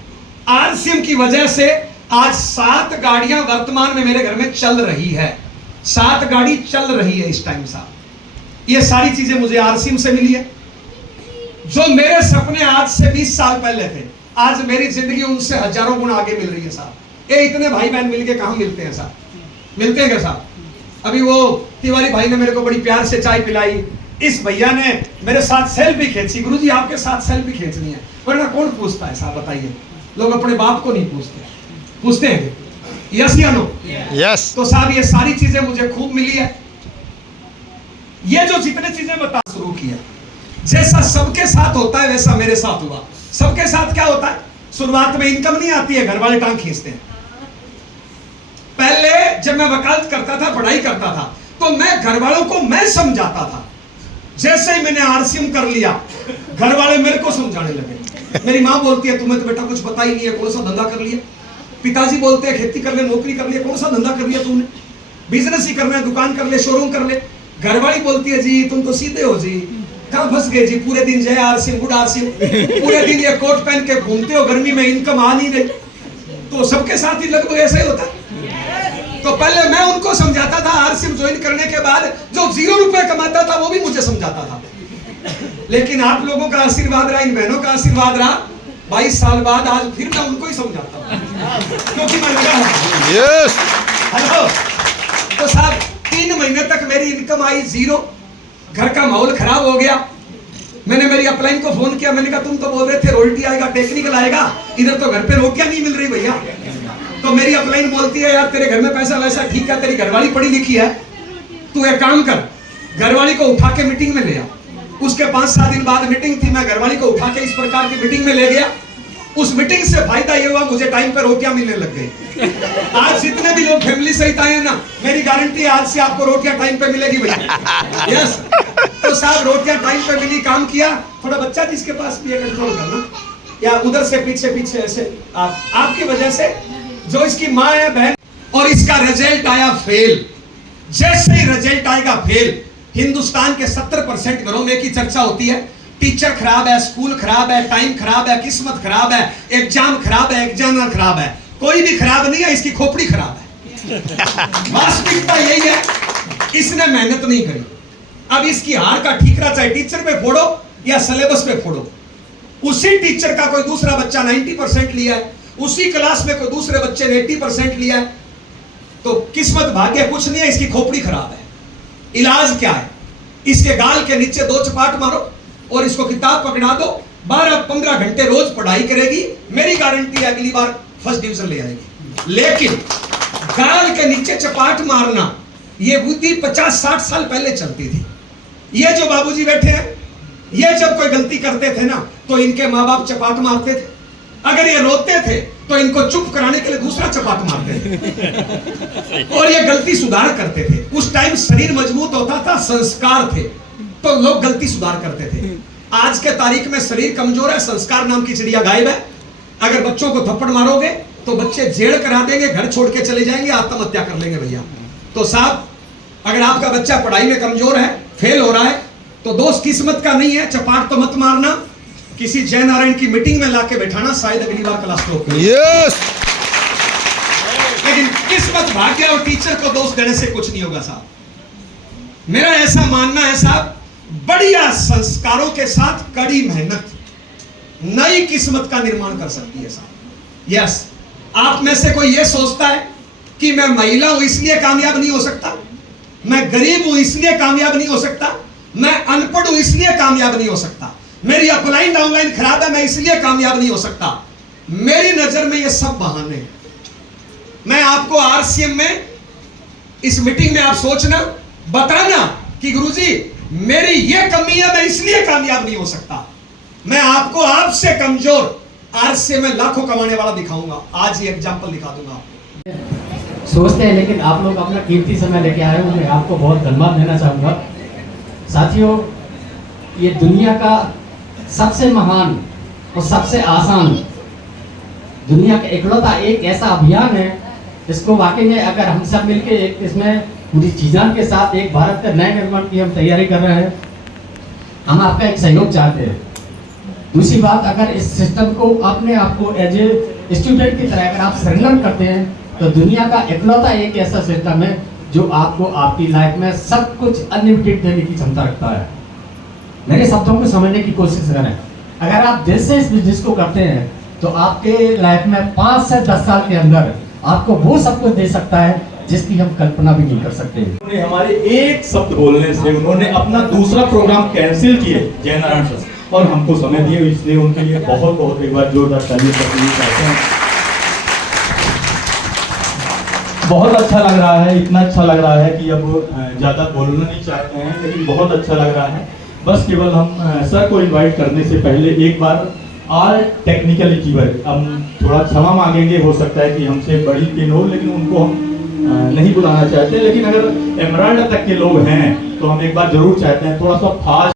आरसीएम की वजह से आज 7 गाड़ियां वर्तमान में मेरे घर में चल रही है। 7 गाड़ी चल रही है इस टाइम साहब। ये सारी चीजें मुझे आरसीएम से मिली है। जो मेरे सपने आज से 20 साल पहले थे, आज मेरी जिंदगी उनसे हजारों गुना आगे मिल रही है साहब। ये इतने भाई बहन मिलके कहां मिलते हैं साहब? मिलते हैं क्या साहब? अभी वो तिवारी भाई ने मेरे को बड़ी प्यार से चाय पिलाई, इस भैया ने मेरे साथ सेल्फी खींची। गुरुजी आपके साथ सेल्फी खींचनी है, वरना कौन पूछता है साहब? बताइए, लोग अपने बाप को नहीं पूछते हैं? यस या नो? यस। तो साहब ये सारी चीजें मुझे खूब मिली है। ये जो जितने चीजें बता शुरू किया, जैसा सबके साथ होता है वैसा मेरे साथ हुआ। सबके साथ क्या होता है? शुरुआत में इनकम नहीं आती है, घर वाले टांग खींचते हैं। पहले जब मैं वकालत करता था, पढ़ाई करता था, तो मैं घर वालों को मैं समझाता था। जैसे ही मैंने आरसीएम कर लिया, घर वाले मेरे को समझाने लगे। मेरी माँ बोलती है तुम्हें तो बेटा कुछ पता ही नहीं है, कौन सा धंधा कर लिया। पिताजी बोलते हैं खेती कर ले, नौकरी कर लिया, कौन सा धंधा कर लिया तुमने? बिजनेस ही करना है, दुकान कर ले, शोरूम कर ले। घरवाली बोलती है जी तुम तो सीधे हो जी, कहां फंस गए जी? पूरे दिन जय आरसीएम, गुड आरसीएम, पूरे दिन ये कोट पहन के घूमते हो, गर्मी में इनकम आ नहीं रही। तो सबके साथ ही लगभग ऐसा ही होता है। तो पहले मैं उनको समझाता था, आरसीएम ज्वाइन करने के बाद जो 0 रुपए कमाता था वो भी मुझे समझाता था। लेकिन आप लोगों का आशीर्वाद रहा, इन बहनों का आशीर्वाद रहा, 22 साल बाद आज फिर मैं उनको ही समझाता हूं, क्योंकि मैं लगा हूं। यस। हेलो। तो साहब 3 महीने तक मेरी इनकम आई 0, घर का माहौल खराब हो गया। मैंने मेरी अपलाइन को फोन किया, मैंने कहा तुम तो बोल रहे थे रोटी आएगा, टेक्निकल आएगा, इधर तो घर पे रोटियां नहीं मिल रही भैया। तो मेरी अपलाइन बोलती है यार तेरे घर में पैसा वैसा ठीक है, तेरी घरवाली पढ़ी लिखी है, तू एक काम कर, घरवाली को उठा के मीटिंग में ले आ। उसके 5-7 दिन बाद मीटिंग थी, मैं घरवाली को उठा के इस प्रकार की मीटिंग में ले गया। उस मीटिंग से फायदा ये हुआ मुझे टाइम पर रोटियां मिलने लग गई। आज जितने भी लोग फैमिली सहित आए हैं ना, मेरी गारंटी है आज से आपको रोटियां टाइम पे मिलेगी भैया। यस। तो साहब रोटियां टाइम पे मिली, काम किया। थोड़ा बच्चा जिसके पास भी है कंट्रोल करना, या उधर से पीछे ऐसे आपकी वजह से जो इसकी माँ है बहन, और इसका रिजल्ट आया फेल। जैसे ही रिजल्ट आएगा फेल, हिंदुस्तान के 70% घरों में की चर्चा होती है, टीचर खराब है, स्कूल खराब है, टाइम खराब है, किस्मत खराब है, एग्जाम खराब है, एग्जामिनर खराब है। कोई भी खराब नहीं है, इसकी खोपड़ी खराब है। वास्तविकता यही है, इसने मेहनत नहीं करी। अब इसकी हार का ठीकरा चाहे टीचर पे फोड़ो या सिलेबस पे फोड़ो। उसी टीचर का कोई दूसरा बच्चा 90% लिया है, उसी क्लास में कोई दूसरे बच्चे ने 80% लिया है, तो किस्मत भाग्य कुछ नहीं है, इसकी खोपड़ी खराब है। इलाज क्या है? इसके गाल के नीचे 2 चपाट मारो और इसको किताब पकड़ा दो, 12-15 घंटे रोज पढ़ाई करेगी, मेरी गारंटी है अगली बार फर्स्ट डिवीजन ले आएगी। लेकिन गाल के नीचे चपाट मारना, ये बुद्धि 50-60 साल पहले चलती थी। ये जो बाबूजी बैठे हैं, ये जब कोई गलती करते थे ना, तो इनके माँ बाप चपाट मारते थे। अगर ये रोते थे तो इनको चुप कराने के लिए दूसरा चपाट मारते थे और ये गलती सुधार करते थे। उस टाइम शरीर मजबूत होता था, संस्कार थे, तो लोग गलती सुधार करते थे। आज के तारीख में शरीर कमजोर है, संस्कार नाम की चिड़िया गायब है। अगर बच्चों को थप्पड़ मारोगे तो बच्चे जेड़ करा देंगे, घर छोड़ के चले जाएंगे, आत्महत्या कर लेंगे भैया। तो साहब अगर आपका बच्चा पढ़ाई में कमजोर है, फेल हो रहा है, तो दोस्त किस्मत का नहीं है, चपाट तो मत मारना, किसी जय नारायण की मीटिंग में लाके बैठाना, शायद अगली बार क्लास टॉप करें। यस। लेकिन किस्मत, भाग्य और टीचर को दोष देने से कुछ नहीं होगा साहब। मेरा ऐसा मानना है साहब, बढ़िया संस्कारों के साथ कड़ी मेहनत नई किस्मत का निर्माण कर सकती है साहब। यस। आप में से कोई ये सोचता है कि मैं महिला हूं इसलिए कामयाब नहीं हो सकता, मैं गरीब हूं इसलिए कामयाब नहीं हो सकता, मैं अनपढ़ हूं इसलिए कामयाब नहीं हो सकता, मेरी अपलाइन डाउनलाइन खराब है मैं इसलिए कामयाब नहीं हो सकता। मेरी नजर में ये सब बहाने हैं। मैं आपको आरसीएम में इस मीटिंग में आप सोचना, बताना कि गुरुजी मेरी ये कमी है, मैं इसलिए कामयाब नहीं हो सकता। मैं आपको आपसे कमजोर आरसीएम में लाखों कमाने वाला दिखाऊंगा। आज ये एग्जांपल दिखा दूंगा आपको। सोचते हैं, लेकिन आप लोग अपना कीमती समय लेके आए हो, मैं आपको बहुत धन्यवाद देना चाहूँगा। साथियों, ये दुनिया का सबसे महान और सबसे आसान, दुनिया का इकलौता एक ऐसा अभियान है इसको वाकई में अगर हम सब मिलके एक इसमें पूरी चीज़ां के साथ एक भारत का नए निर्माण की हम तैयारी कर रहे हैं, हम आपका एक सहयोग चाहते हैं। दूसरी बात, अगर इस सिस्टम को अपने आप को एज ए स्टूडेंट की तरह अगर आप सरेंडर करते हैं तो दुनिया का इकलौता एक ऐसा सिस्टम है जो आपको आपकी लाइफ में सब कुछ अनलिमिटेड देने की क्षमता रखता है। मेरे शब्दों को समझने की कोशिश करें। अगर आप दिल से इस बिजनेस को करते हैं तो आपके लाइफ में 5 से 10 साल के अंदर आपको वो सब कुछ दे सकता है जिसकी हम कल्पना भी नहीं कर सकते। उन्होंने हमारे एक शब्द बोलने से उन्होंने अपना दूसरा प्रोग्राम कैंसिल किए, जयनारायण सर, और हमको समय दिए, इसलिए उनके लिए बहुत बहुत एक बार जोरदार ताली चाहते हैं। बहुत अच्छा लग रहा है, इतना अच्छा लग रहा है कि अब ज़्यादा बोलना नहीं चाहते हैं, लेकिन बहुत अच्छा लग रहा है। बस केवल हम सर को इनवाइट करने से पहले एक बार और टेक्निकलिटी पर हम थोड़ा क्षमा मांगेंगे। हो सकता है कि हमसे बड़ी टीम हो, लेकिन उनको हम नहीं बुलाना चाहते, लेकिन अगर एमराल्ड तक के लोग हैं तो हम एक बार जरूर चाहते हैं थोड़ा सा फास्ट